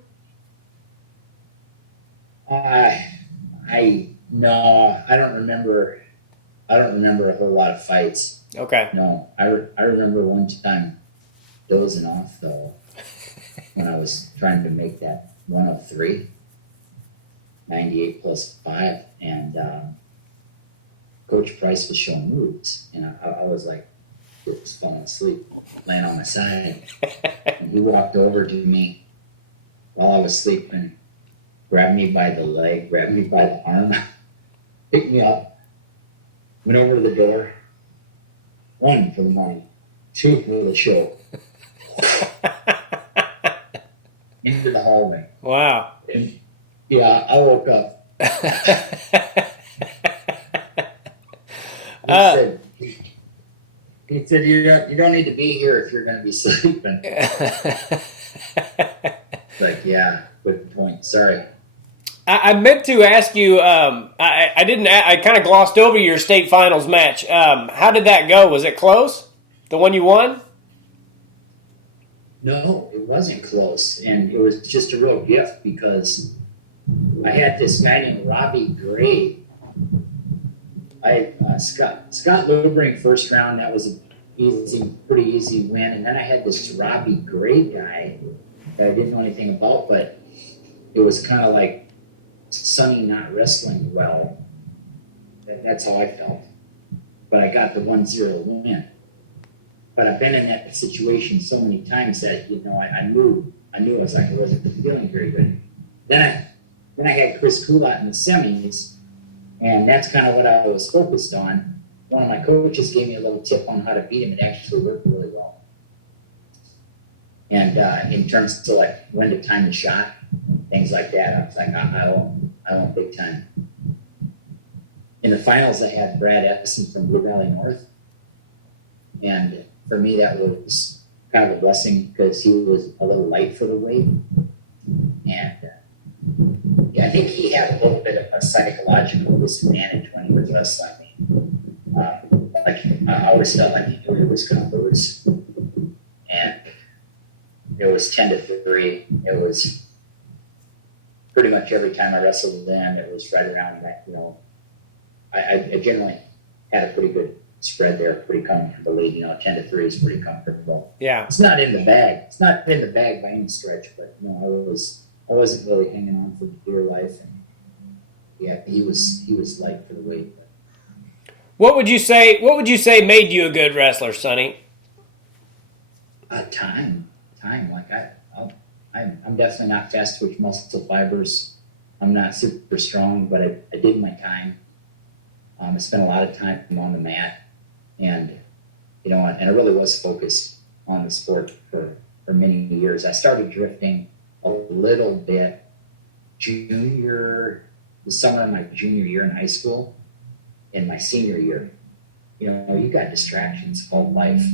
No, I don't remember a whole lot of fights. Okay. No, I remember one time dozing off though when I was trying to make that 103, 98 plus 5, and Coach Price was showing moves, and I was like, just falling asleep, laying on my side, and he walked over to me while I was sleeping, grabbed me by the leg, grabbed me by the arm, picked me up, went over to the door, 1 for the money, 2 for the show. Into the hallway. Wow. And, yeah, I woke up. He said, you don't need to be here if you're going to be sleeping. Like, yeah, good point. Sorry. I meant to ask you, I didn't, I kind of glossed over your state finals match. How did that go? Was it close? The one you won? No, it wasn't close. And it was just a real gift because I had this guy named Robbie Gray. Scott Lubring first round, that was a pretty easy win. And then I had this Robbie Gray guy that I didn't know anything about, but it was kind of like Sonny not wrestling well. That's how I felt. But I got the 1-0 win. But I've been in that situation so many times that, I knew I was like, I wasn't feeling very good. Then I had Chris Kulat in the semis, and that's kind of what I was focused on. One of my coaches gave me a little tip on how to beat him. It actually worked really well. And in terms of like when to time the shot, things like that, I was like, I won't big time. In the finals, I had Brad Edison from Blue Valley North. And for me, that was kind of a blessing because he was a little light for the weight. And I think he had a little bit of a psychological disadvantage when he was wrestling me. I always felt like he knew he was going to lose. And it was 10-3. It was pretty much every time I wrestled them, it was right around that, I generally had a pretty good spread there, pretty comfortably, 10-3 is pretty comfortable. Yeah. It's not in the bag. It's not in the bag by any stretch, but I wasn't really hanging on for dear life. And yeah, he was light for the weight. But. What would you say made you a good wrestler, Sonny? Time. Like I'm definitely not fast twitch muscle fibers. I'm not super strong, but I did my time. I spent a lot of time on the mat, and and I really was focused on the sport for many years. I started drifting a little bit the summer of my junior year in high school, and my senior year. You got distractions called life,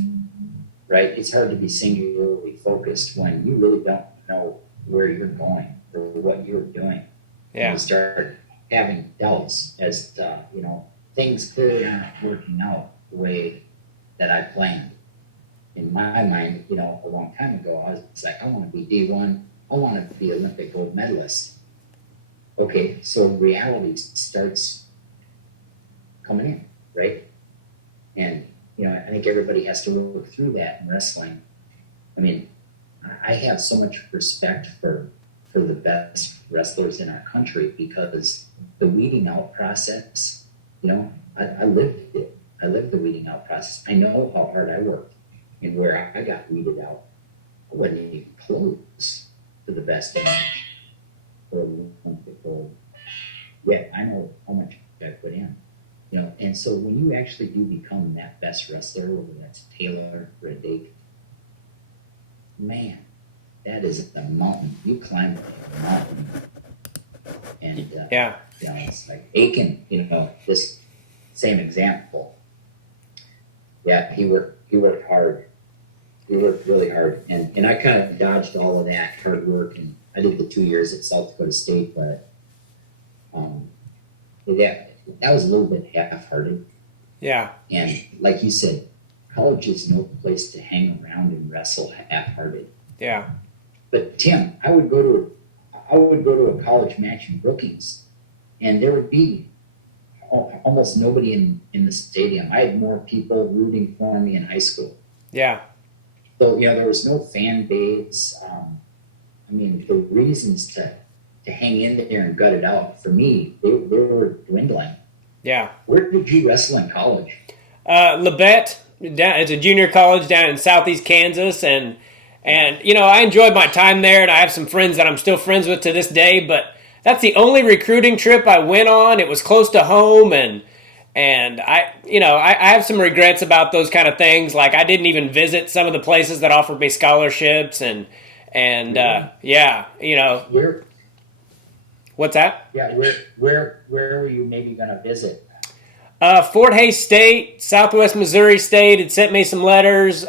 right? It's hard to be singularly focused when you really don't know where you're going or what you're doing. Yeah. You start having doubts as to, things clearly aren't working out the way that I planned. In my mind, a long time ago, I was like, I want to be D1. I want to be Olympic gold medalist. Okay, so reality starts coming in, right? And, I think everybody has to work through that in wrestling. I mean, I have so much respect for the best wrestlers in our country because the weeding out process, I lived it. I lived the weeding out process. I know how hard I worked and where I got weeded out. I wasn't even close to the best image or Olympic gold. Yet I know how much I put in. And so when you actually do become that best wrestler, whether that's Taylor or a Dake, man, that is a mountain. You climb a mountain. And, it's like Aiken, this same example. Yeah, he worked hard. He worked really hard. And I kind of dodged all of that hard work. And I did the 2 years at South Dakota State, but that was a little bit half-hearted. Yeah. And like you said, college is no place to hang around and wrestle half-hearted. Yeah. But Tim, I would go to a college match in Brookings, and there would be almost nobody in the stadium. I had more people rooting for me in high school. Yeah. So there was no fan base. The reasons to hang in there and gut it out, for me, they were dwindling. Yeah. Where did you wrestle in college? Labette, it's a junior college down in southeast Kansas, and I enjoyed my time there, and I have some friends that I'm still friends with to this day, but that's the only recruiting trip I went on. It was close to home, and I have some regrets about those kind of things. Like, I didn't even visit some of the places that offered me scholarships, and Where? What's that? Yeah, where were you maybe going to visit? Fort Hays State, Southwest Missouri State had sent me some letters.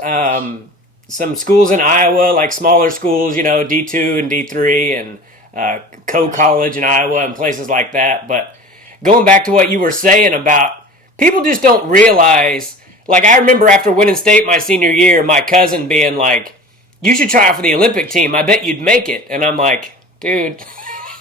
Some schools in Iowa, like smaller schools, D2 and D3, and Co-College in Iowa and places like that. But going back to what you were saying about people just don't realize, like, I remember after winning state my senior year, my cousin being like, you should try out for the Olympic team. I bet you'd make it. And I'm like, dude,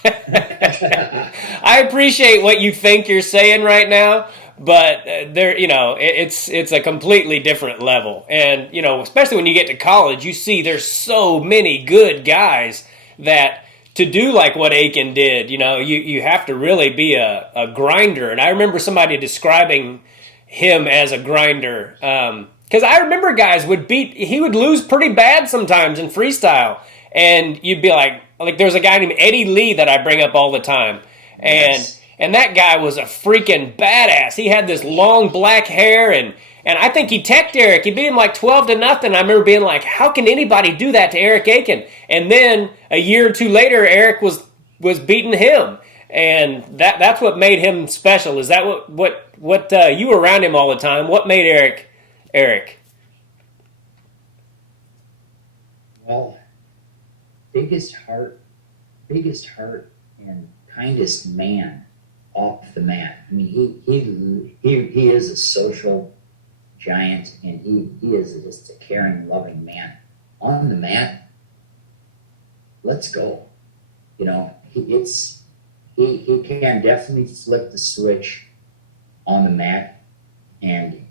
I appreciate what you think you're saying right now, but it's a completely different level. And, especially when you get to college, you see there's so many good guys that to do like what Aiken did, you have to really be a grinder. And I remember somebody describing him as a grinder. Because I remember guys he would lose pretty bad sometimes in freestyle. And you'd be like there's a guy named Eddie Lee that I bring up all the time. Yes. And that guy was a freaking badass. He had this long black hair, and I think he teched Eric. He beat him like 12-0. I remember being like, how can anybody do that to Eric Aiken? And then a year or two later, Eric was beating him. And that's what made him special. Is that what you were around him all the time? What made Eric? Well, biggest heart and kindest man off the mat. I mean, he is a social giant, and he is just a caring, loving man. On the mat, let's go. he can definitely flip the switch on the mat, and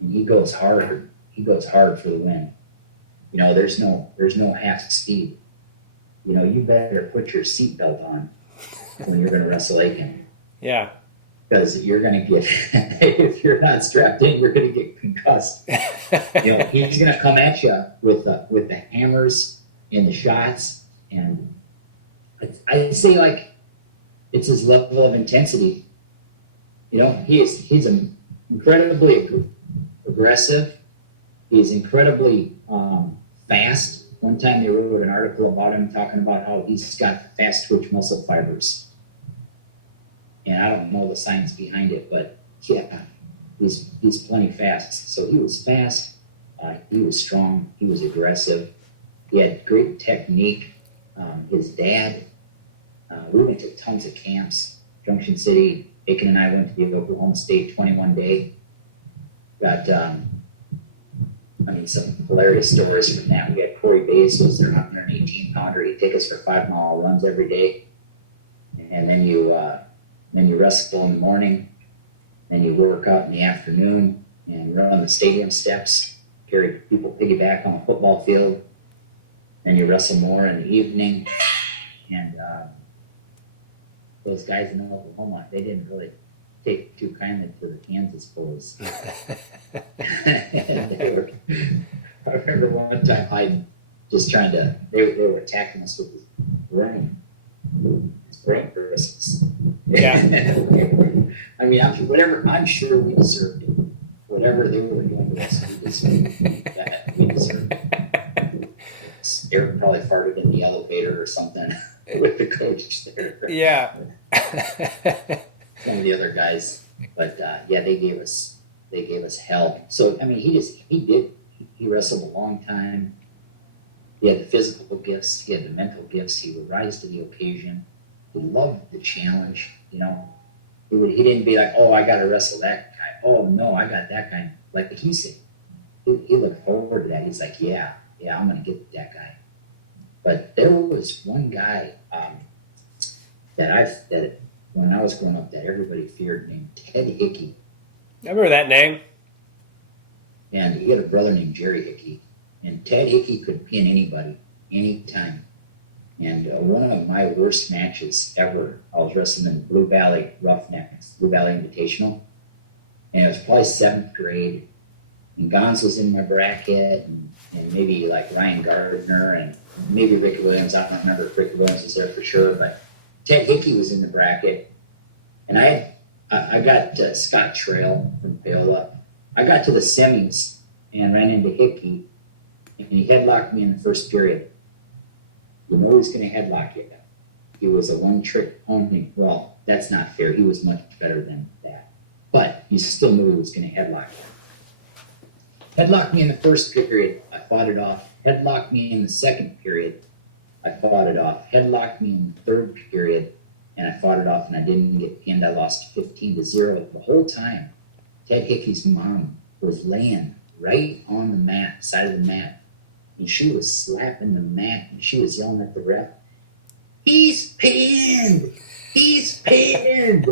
he goes hard. He goes hard for the win. You know, there's no half speed. You know, you better put your seatbelt on when you're going to wrestle Aiken. Yeah. Because you're going to get, if you're not strapped in, you're going to get concussed. You know, he's going to come at you with the hammers and the shots, and I'd say like it's his level of intensity. You know, he's incredibly aggressive. He's incredibly fast. One time they wrote an article about him talking about how he's got fast twitch muscle fibers. And I don't know the science behind it, but yeah, he's plenty fast. So he was fast, he was strong, he was aggressive, he had great technique. His dad, we went to tons of camps. Junction City, Aiken and I went to the Oklahoma State 21 day. Got, some hilarious stories from that. We had Corey Bays, who was their 118 pounder. He'd take us for 5-mile runs every day. And then you wrestle in the morning, then you work out in the afternoon and run on the stadium steps, carry people piggyback on the football field. Then you wrestle more in the evening. And those guys in Oklahoma, they didn't really take too kindly to the Kansas boys. I remember one time they were attacking us with this brain. Brain bristles. Yeah. I mean, I'm sure we deserved it. Whatever they were doing to us, we deserved it. Eric probably farted in the elevator or something with the coach there. Yeah. Some of the other guys, but they gave us hell. So I mean, he wrestled a long time. He had the physical gifts, he had the mental gifts. He would rise to the occasion. He loved the challenge, you know. He didn't be like, oh, I got to wrestle that guy. Oh, no, I got that guy. Like he said, he looked forward to that. He's like, yeah, I'm going to get that guy. But there was one guy that when I was growing up that everybody feared, named Ted Hickey. I remember that name. And he had a brother named Jerry Hickey. And Ted Hickey could pin anybody, anytime. And one of my worst matches ever, I was wrestling in Blue Valley Roughnecks, Blue Valley Invitational. And it was probably 7th grade. And Gons was in my bracket, and maybe like Ryan Gardner, and maybe Ricky Williams. I don't remember if Ricky Williams was there for sure, but Ted Hickey was in the bracket. And I got Scott Trail from Paola. I got to the semis and ran into Hickey, and he headlocked me in the first period. You know he's going to headlock you. He was a one-trick pony. Well, that's not fair. He was much better than that. But you still knew he was going to headlock you. Headlocked me in the first period. I fought it off. Headlocked me in the second period. I fought it off. Headlocked me in the third period, and I fought it off, and I didn't get pinned. I lost 15-0 the whole time. Ted Hickey's mom was laying right on the mat, side of the mat. And she was slapping the mat, and she was yelling at the ref, "He's pinned! He's pinned!"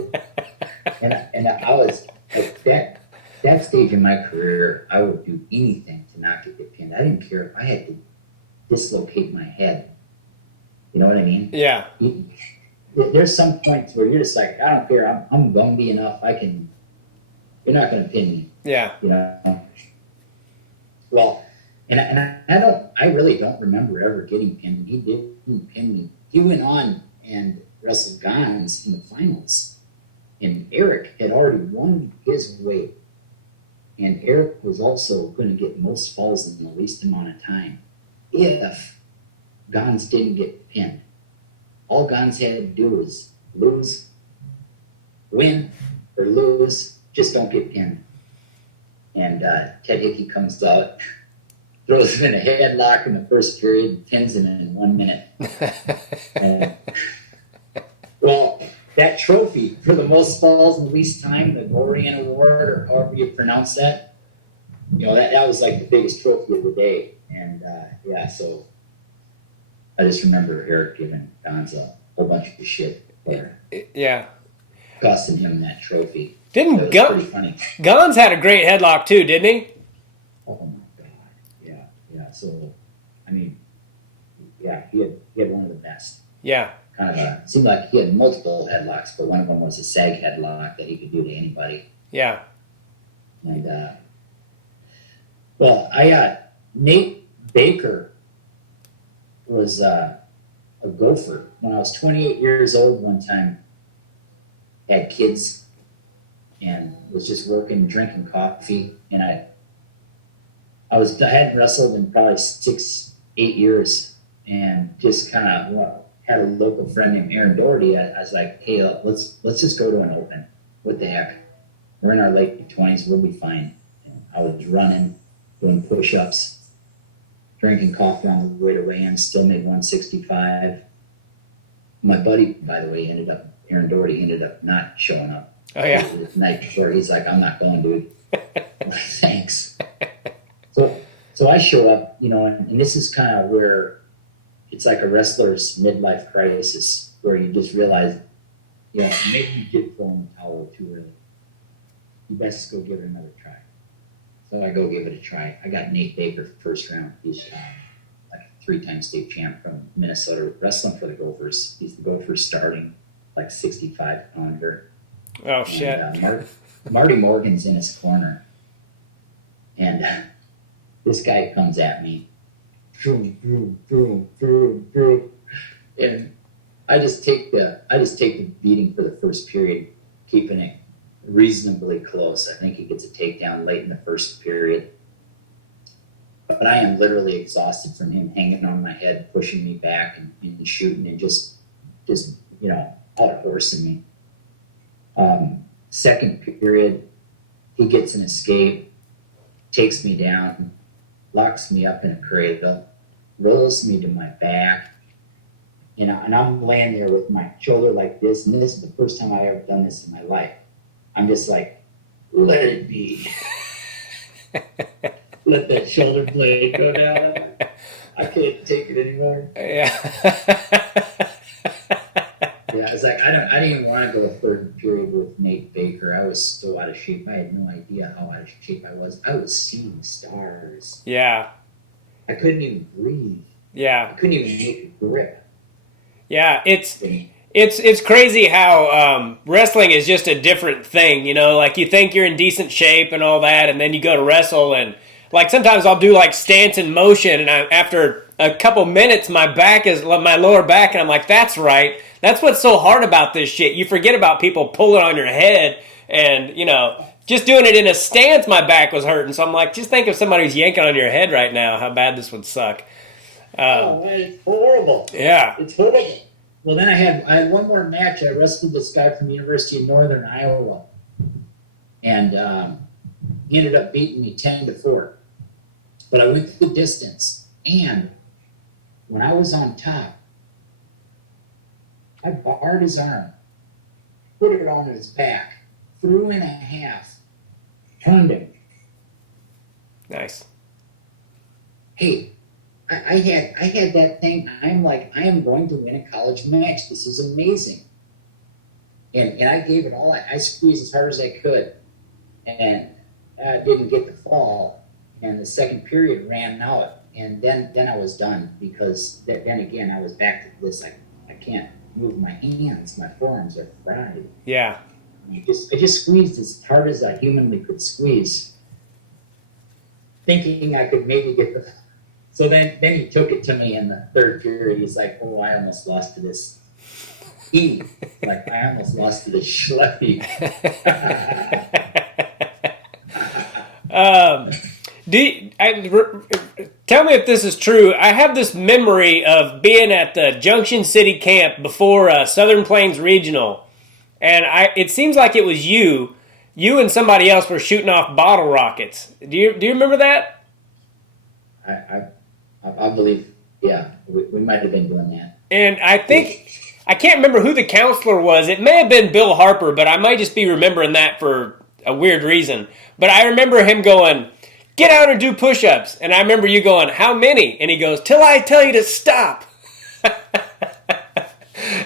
and I was at that stage in my career, I would do anything to not get pinned. I didn't care if I had to dislocate my head. You know what I mean? Yeah. There's some points where you're just like, I don't care. I'm Gumby enough. You're not going to pin me. Yeah. You know. Well. And I really don't remember ever getting pinned. He didn't pin me. He went on and wrestled Gons in the finals. And Eric had already won his weight. And Eric was also going to get most falls in the least amount of time if Gons didn't get pinned. All Gons had to do was win or lose, just don't get pinned. And Ted Hickey comes out, throws him in a headlock in the first period, pins him in 1 minute. And, well, that trophy for the most falls in the least time, the Gorian Award, or however you pronounce that, you know, that was like the biggest trophy of the day. And so I just remember Eric giving Gonza whole bunch of shit for Yeah. costing him that trophy. Didn't That was pretty funny. Guns had a great headlock too, didn't he? Oh my God. Yeah. So, I mean, yeah, he had one of the best. Yeah. Kind of it seemed like he had multiple headlocks, but one of them was a sag headlock that he could do to anybody. Yeah. And, Nate Baker was a gopher. When I was 28 years old one time, had kids and was just working, drinking coffee. And I hadn't wrestled in probably 6-8 years, and just kind of had a local friend named Aaron Doherty. I was like, hey, let's just go to an open. What the heck? We're in our late 20s. We'll be fine. And I was running, doing push-ups, drinking coffee on the way to weigh-in, still made 165. My buddy, by the way, Aaron Doherty ended up not showing up. Oh, yeah. The night before, he's like, I'm not going, dude. I'm like, thanks. So I show up, and this is kind of where it's like a wrestler's midlife crisis, where you just realize, maybe you did throw in the towel too early. You best go give it another try. So I go give it a try. I got Nate Baker first round. He's like a 3-time state champ from Minnesota, wrestling for the Gophers. He's the Gophers starting, like 65-pounder. Oh, shit. And, Marty Morgan's in his corner. And this guy comes at me. And I just take the beating for the first period, keeping it reasonably close. I think he gets a takedown late in the first period. But I am literally exhausted from him hanging on my head, pushing me back and shooting and just out horsing me. Second period, he gets an escape, takes me down, locks me up in a cradle, rolls me to my back, and I'm laying there with my shoulder like this, and this is the first time I ever done this in my life. I'm just like, let it be. Let that shoulder blade go down. I can't take it anymore. Yeah. Yeah, it's like I didn't even want to go a third period with Nate Baker. I was so out of shape. I had no idea how out of shape I was. I was seeing stars. Yeah. I couldn't even breathe. Yeah. I couldn't even make a grip. Yeah, it's crazy how wrestling is just a different thing, like you think you're in decent shape and all that, and then you go to wrestle, and like sometimes I'll do like stance in motion, and after a couple minutes my lower back, and I'm like, that's right. That's what's so hard about this shit. You forget about people pulling on your head, and just doing it in a stance, my back was hurting. So I'm like, just think if somebody was yanking on your head right now, how bad this would suck. It's horrible. Yeah. It's horrible. Well, then I had one more match. I wrestled this guy from the University of Northern Iowa, and he ended up beating me 10-4. But I went the distance, and when I was on top, I barred his arm, put it on his back, threw in a half, turned him. Nice. Hey, I had that thing. I'm like, I am going to win a college match. This is amazing. And I gave it all. I squeezed as hard as I could, and didn't get the fall. And the second period ran out, and then I was done, because then again I was back to this. I can't move my hands. My forearms are fried. Yeah. I just squeezed as hard as I humanly could squeeze, thinking I could maybe get the. So then he took it to me in the third period. He's like, "Oh, I almost lost to this." I almost lost to this schleppy. Tell me if this is true. I have this memory of being at the Junction City camp before Southern Plains Regional, and it seems like it was you and somebody else were shooting off bottle rockets. Do you remember that? I believe, yeah, we might have been doing that. And I can't remember who the counselor was. It may have been Bill Harper, but I might just be remembering that for a weird reason. But I remember him going, "Get out and do push-ups." And I remember you going, "How many?" And he goes, "Till I tell you to stop."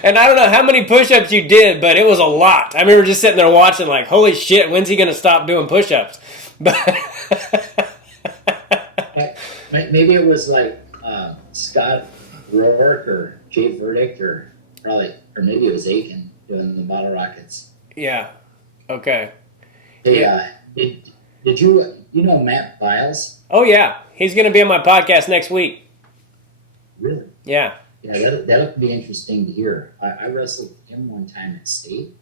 And I don't know how many push-ups you did, but it was a lot. I remember just sitting there watching like, holy shit, when's he going to stop doing push-ups? But maybe it was like Scott Rourke or Jay Verdict or maybe it was Aiken doing the bottle rockets. Yeah. Okay. Hey, yeah. Did you know Matt Biles? Oh yeah, he's going to be on my podcast next week. Really? Yeah. Yeah, that'll be interesting to hear. I wrestled him one time at state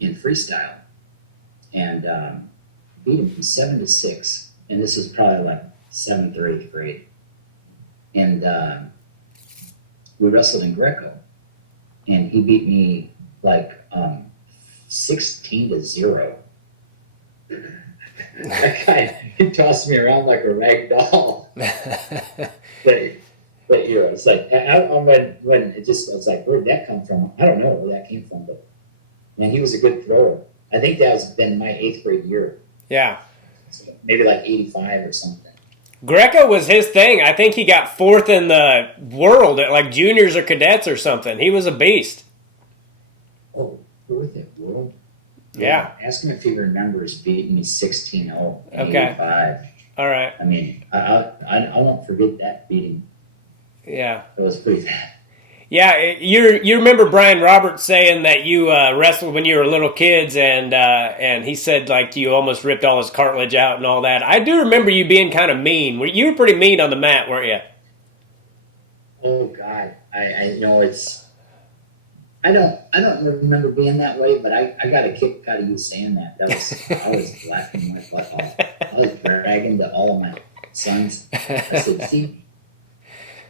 in freestyle, and beat him 7-6. And this was probably like 7th or 8th grade. And we wrestled in Greco, and he beat me like 16-0. That guy, he tossed me around like a rag doll. But you know, it's like when it just, I was like, where'd that come from? I don't know where that came from, but man, he was a good thrower. I think that was been my 8th grade year. Yeah. So maybe like 85 or something. Greco was his thing. I think he got 4th in the world at like juniors or cadets or something. He was a beast. Oh, 4th at world? Yeah. Ask him if he remembers beating me 16-0 in Okay. 85. All right. I mean, I won't forget that beating. Yeah. It was pretty bad. Yeah, you remember Brian Roberts saying that you wrestled when you were little kids, and he said like you almost ripped all his cartilage out and all that. I do remember you being kind of mean. You were pretty mean on the mat, weren't you? Oh God, I know it's. I don't remember being that way, but I got a kick out of you saying that. I was laughing my butt off. I was bragging to all of my sons. I said, "See,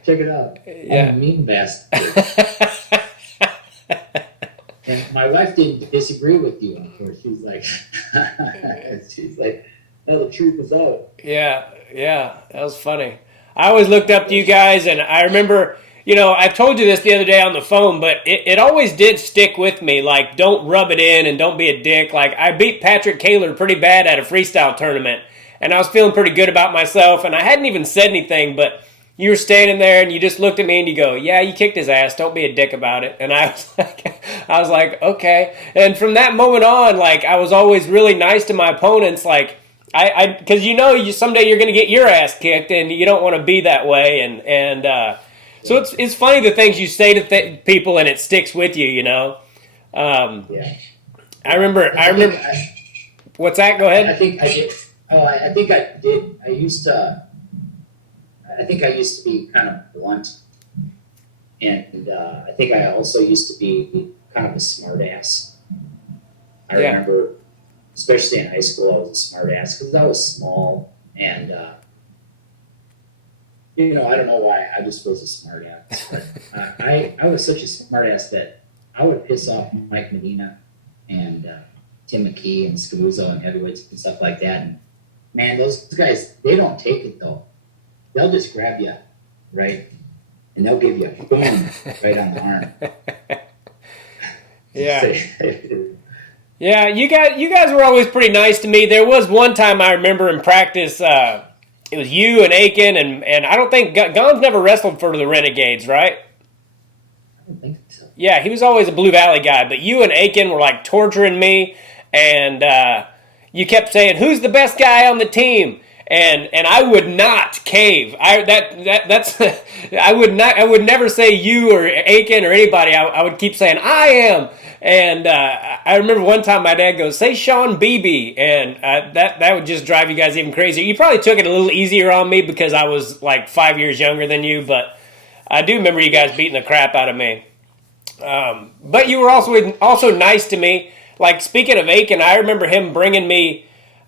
check it out. Yeah. I'm a mean bastard." And my wife didn't disagree with you, of course. She's like, "No, the truth is out." Yeah, that was funny. I always looked up to you guys, and I remember. You know, I told you this the other day on the phone, but it always did stick with me. Like, don't rub it in and don't be a dick. Like, I beat Patrick Kaler pretty bad at a freestyle tournament, and I was feeling pretty good about myself, and I hadn't even said anything, but you were standing there, and you just looked at me, and you go, yeah, you kicked his ass. Don't be a dick about it. And I was like, okay. And from that moment on, like, I was always really nice to my opponents, like, because someday you're going to get your ass kicked, and you don't want to be that way, and so it's funny the things you say to people and it sticks with you, you know. Yeah. I remember. What's that? Go ahead. I think I did. Oh, I think I did. I used to be kind of blunt, and I think I also used to be kind of a smart ass. I remember, especially in high school, I was a smart ass because I was small and. You know, I don't know why. I just was a smart ass. But, I was such a smart ass that I would piss off Mike Medina and Tim McKee and Scavuzzo and heavyweights and stuff like that. And man, those guys, they don't take it though. They'll just grab you, right? And they'll give you a boom right on the arm. Yeah. Yeah, you guys were always pretty nice to me. There was one time I remember in practice, it was you and Aiken, and I don't think Gon's never wrestled for the Renegades, right? I don't think so. Yeah, he was always a Blue Valley guy, but you and Aiken were like torturing me, and you kept saying, "Who's the best guy on the team?" And I would not cave. I would never say you or Aiken or anybody. I would keep saying I am. And I remember one time my dad goes, "Say Sean Beebe," and that would just drive you guys even crazier. You probably took it a little easier on me because I was like 5 years younger than you, but I do remember you guys beating the crap out of me. But you were also nice to me. Like, speaking of Aiken, I remember him bringing me.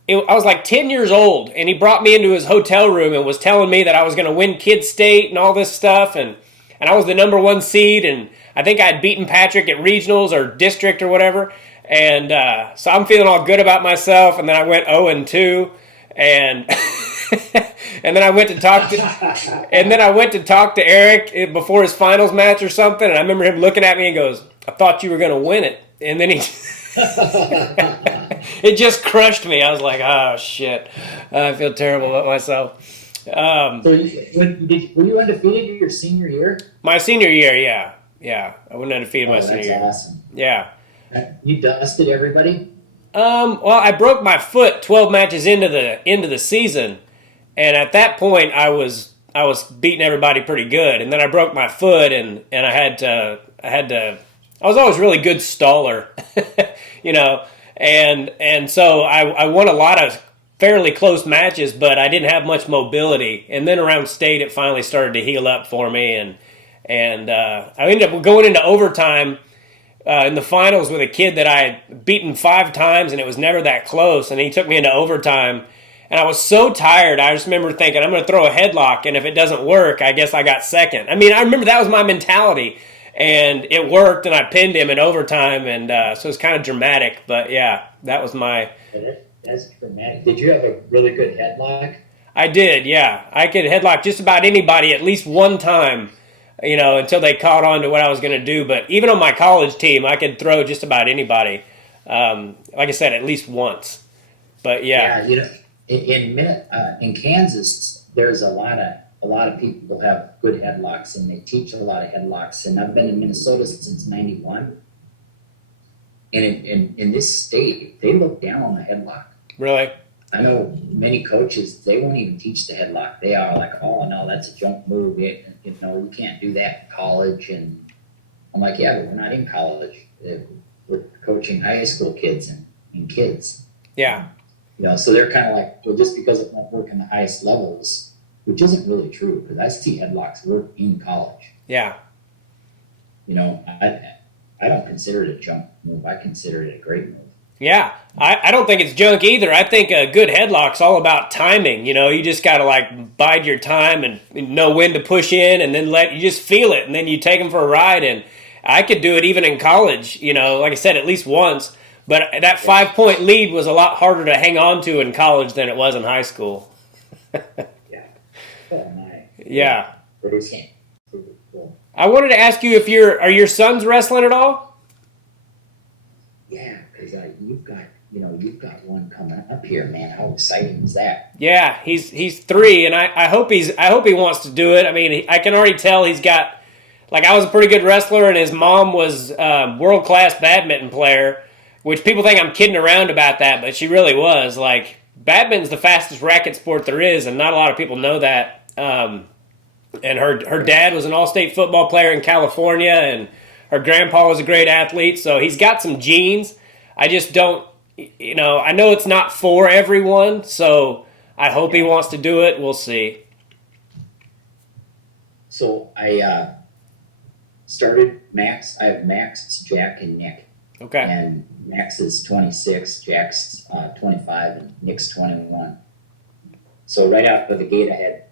I was like 10 years old, and he brought me into his hotel room and was telling me that I was going to win Kid State and all this stuff, and I was the #1 seed, and I think I had beaten Patrick at regionals or district or whatever, and so I'm feeling all good about myself, and then I went 0-2, and and then I went to talk to Eric before his finals match or something, and I remember him looking at me and goes, "I thought you were going to win it," and then he. It just crushed me. I was like, oh, shit. I feel terrible about myself. So were you undefeated your senior year? My senior year, yeah. Yeah, I wouldn't have defeated my Oh, senior that's year. awesome. Yeah. You dusted everybody? Well, I broke my foot 12 matches into the season, and at that point, I was beating everybody pretty good, and then I broke my foot, and I was always a really good staller, you know, and so I won a lot of fairly close matches, but I didn't have much mobility, and then around state, it finally started to heal up for me, and I ended up going into overtime. In the finals with a kid that I had beaten 5 times, and it was never that close. And he took me into overtime, and I was so tired. I just remember thinking, I'm going to throw a headlock, and if it doesn't work, I guess I got second. I mean, I remember that was my mentality, and it worked, and I pinned him in overtime, and so it's kind of dramatic. But yeah, that was my. That's dramatic. Did you have a really good headlock? I did, yeah. I could headlock just about anybody at least one time, you know, until they caught on to what I was going to do. But even on my college team, I could throw just about anybody. Like I said, at least once. But yeah, You know, in Kansas, there's a lot of people have good headlocks, and they teach a lot of headlocks. And I've been in Minnesota since '91, and in this state, they look down on the headlock. really. I know many coaches, they won't even teach the headlock. They are like, oh, no, that's a junk move. You know, you can't do that in college. And I'm like, yeah, but we're not in college. We're coaching high school kids and kids. Yeah. You know, so they're kind of like, well, just because it won't work in the highest levels, which isn't really true, because I see headlocks work in college. Yeah. You know, I don't consider it a junk move. I consider it a great move. Yeah, I don't think it's junk either. I think a good headlock's all about timing. You know, you just got to like bide your time and know when to push in, and then you just feel it, and then you take them for a ride. And I could do it even in college. You know, like I said, at least once. But that 5-point lead was a lot harder to hang on to in college than it was in high school. Yeah. Oh my. Yeah. But it's cool. I wanted to ask you if are your sons wrestling at all? Yeah, because you've got one coming up here, man. How exciting is that? Yeah, he's 3, and I hope he wants to do it. I mean, I can already tell he's got, like, I was a pretty good wrestler, and his mom was world class badminton player, which people think I'm kidding around about that, but she really was. Like, badminton's the fastest racket sport there is, and not a lot of people know that. And her dad was an all-state football player in California, and her grandpa was a great athlete, so he's got some genes. I just don't, you know, I know it's not for everyone, so I hope he wants to do it. We'll see. So I started Max. I have Max, Jack, and Nick. Okay. And Max is 26, Jack's 25, and Nick's 21. So right out of the gate, I had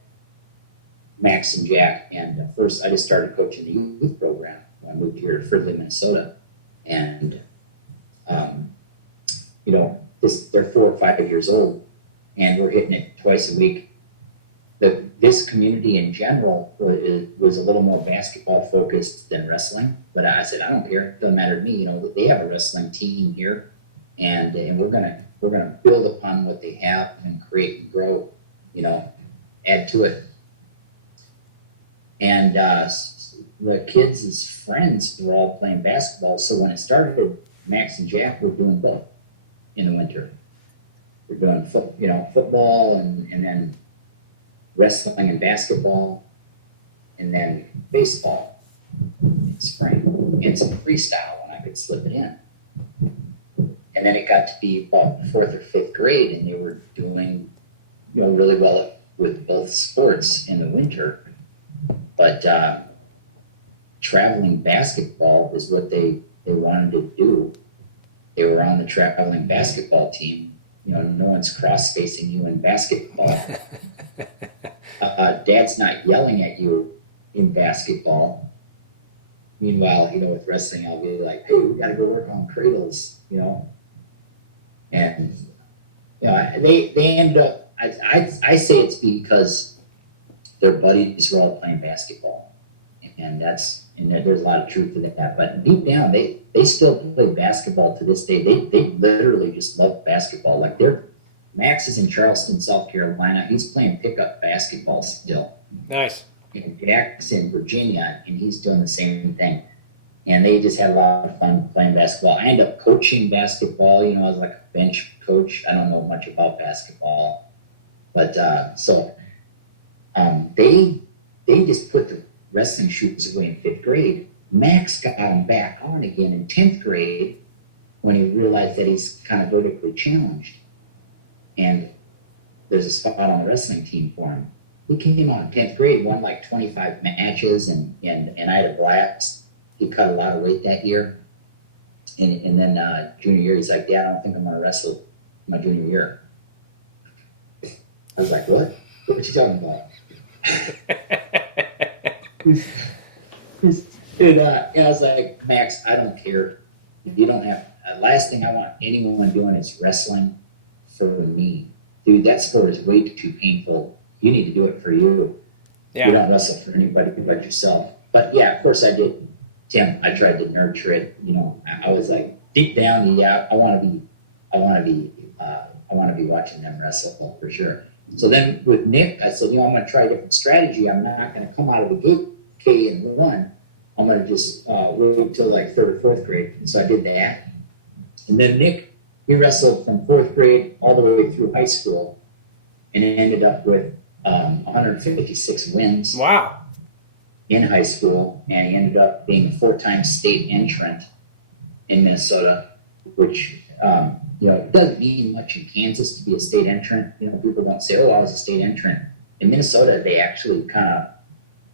Max and Jack. And first, I just started coaching the youth program when I moved here to Fridley, Minnesota. And, you know, they're 4 or 5 years old, and we're hitting it twice a week. This community in general was a little more basketball focused than wrestling, but I said, I don't care, it doesn't matter to me. You know, they have a wrestling team here, and we're gonna build upon what they have and create and grow, you know, add to it. And the kids' friends were all playing basketball, so when it started, Max and Jack were doing both in the winter. We're doing football and then wrestling and basketball, and then baseball in spring, and some freestyle when I could slip it in. And then it got to be about 4th or 5th grade, and they were doing, you know, really well with both sports in the winter. But traveling basketball is what they wanted to do. They were on the traveling basketball team. You know, no one's cross-facing you in basketball. Dad's not yelling at you in basketball. Meanwhile, you know, with wrestling, I'll be like, hey, we got to go work on cradles, you know. And, you know, they end up, I say it's because their buddies were all playing basketball. And there's a lot of truth to that. But deep down, they still play basketball to this day. They literally just love basketball. Like Max is in Charleston, South Carolina. He's playing pickup basketball still. Nice. And Jack's in Virginia, and he's doing the same thing. and they just had a lot of fun playing basketball. I ended up coaching basketball. I was like a bench coach. I don't know much about basketball, but they just put the wrestling shoes away in 5th grade. Max got them back on again in 10th grade when he realized that he's kind of vertically challenged, and there's a spot on the wrestling team for him. He came on in 10th grade, won like 25 matches, and I had a blast. He cut a lot of weight that year. And then junior year, he's like, Dad, I don't think I'm going to wrestle my junior year. I was like, what? What are you talking about? And I was like, Max, I don't care. If you don't have, last thing I want anyone doing is wrestling for me. Dude, that sport is way too painful. You need to do it for you. Yeah. You don't wrestle for anybody but yourself. But yeah, of course I did. Tim, I tried to nurture it. I was like, deep down, yeah, I want to be watching them wrestle for sure. So then with Nick, I said, I'm going to try a different strategy. I'm not going to come out of the gate K-1. I'm going to just wait till like 3rd or 4th grade. And so I did that. And then Nick, he wrestled from 4th grade all the way through high school, and it ended up with 156 wins. Wow. In high school, and he ended up being a 4-time state entrant in Minnesota, which it doesn't mean much in Kansas to be a state entrant. People don't say, "Oh, I was a state entrant." In Minnesota, they actually kind of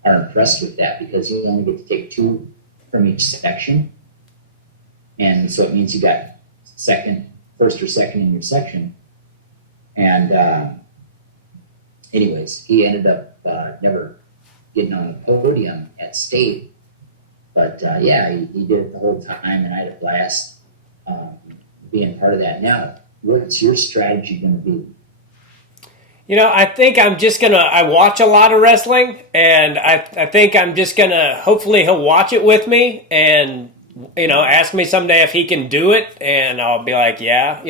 are impressed with that because you only get to take 2 from each section, and so it means you got first or second in your section. And anyways, he ended up never getting on the podium at state, but he did it the whole time, and I had a blast being part of that. Now, what's your strategy going to be? I think I'm just going to, I watch a lot of wrestling, and I think I'm just going to, hopefully he'll watch it with me and, ask me someday if he can do it, and I'll be like, yeah.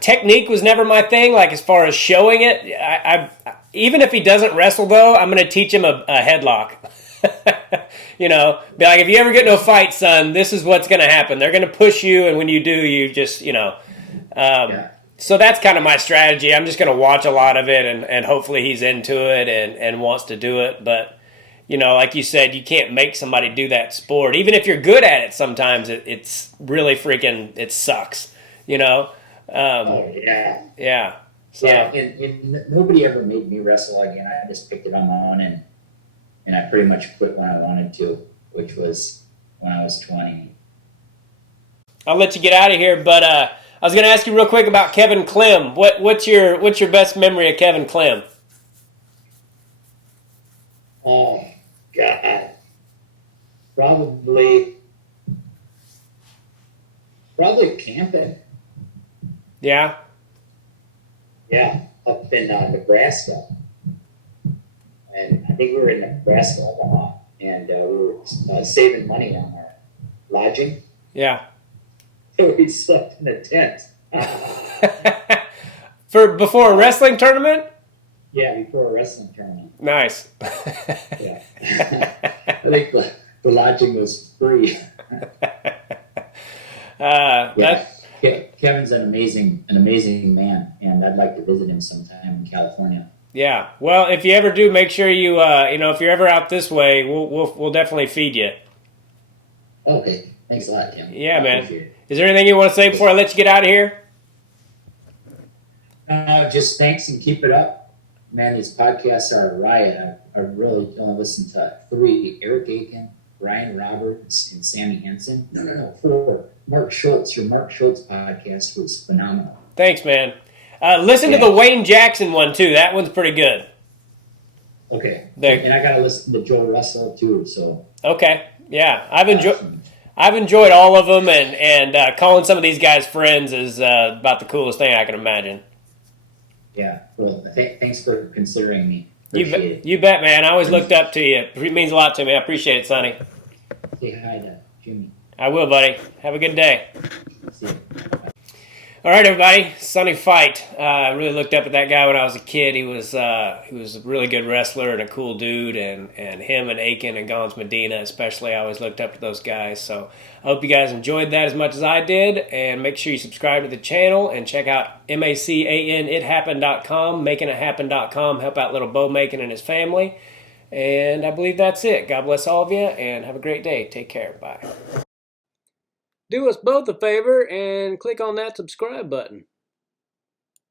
Technique was never my thing, like as far as showing it. Even if he doesn't wrestle, though, I'm going to teach him a headlock. Be like, if you ever get into a fight, son, this is what's going to happen. They're going to push you, and when you do, you just, So that's kind of my strategy. I'm just going to watch a lot of it, and hopefully he's into it and wants to do it. But, like you said, you can't make somebody do that sport. Even if you're good at it, sometimes it's really freaking, it sucks, Yeah. So. Yeah, and nobody ever made me wrestle again. I just picked it on my own, and I pretty much quit when I wanted to, which was when I was 20. I'll let you get out of here, but I was going to ask you real quick about Kevin Klim. What's your best memory of Kevin Klim? Oh God, probably camping. Yeah. Yeah, up in Nebraska. And I think we were in Nebraska, Omaha, and we were saving money on our lodging. Yeah. So we slept in a tent. Before a wrestling tournament? Yeah, before a wrestling tournament. Nice. Yeah. I think the lodging was free. Kevin's an amazing man, and I'd like to visit him sometime in California. Yeah. Well, if you ever do, make sure you, if you're ever out this way, we'll definitely feed you. Okay. Thanks a lot, Tim. Yeah, man. Is there anything you want to say before I let you get out of here? Just thanks and keep it up. Man, these podcasts are a riot. I really only listened to 3: Eric Aiken, Brian Roberts, and Sammy Henson. No, 4. Mark Schultz. Your Mark Schultz podcast was phenomenal. Thanks, man. Listen to the Wayne Jackson one, too. That one's pretty good. Okay. And I got to listen to Joe Russell, too. So. Okay. Yeah. I've enjoyed all of them, and calling some of these guys friends is about the coolest thing I can imagine. Yeah. Well, thanks for considering me. Appreciate it. You bet, man. I always looked up to you. It means a lot to me. I appreciate it, Sonny. Say hi to Jimmy. I will, buddy. Have a good day. See you. All right, everybody. Sonny Fite. I really looked up at that guy when I was a kid. He was a really good wrestler and a cool dude. And him and Aiken and Gons Medina, especially, I always looked up to those guys. So I hope you guys enjoyed that as much as I did. And make sure you subscribe to the channel and check out MACANIthappened.com, makingithappen.com. Help out little Bo Macon and his family. And I believe that's it. God bless all of you and have a great day. Take care. Bye. Do us both a favor and click on that subscribe button.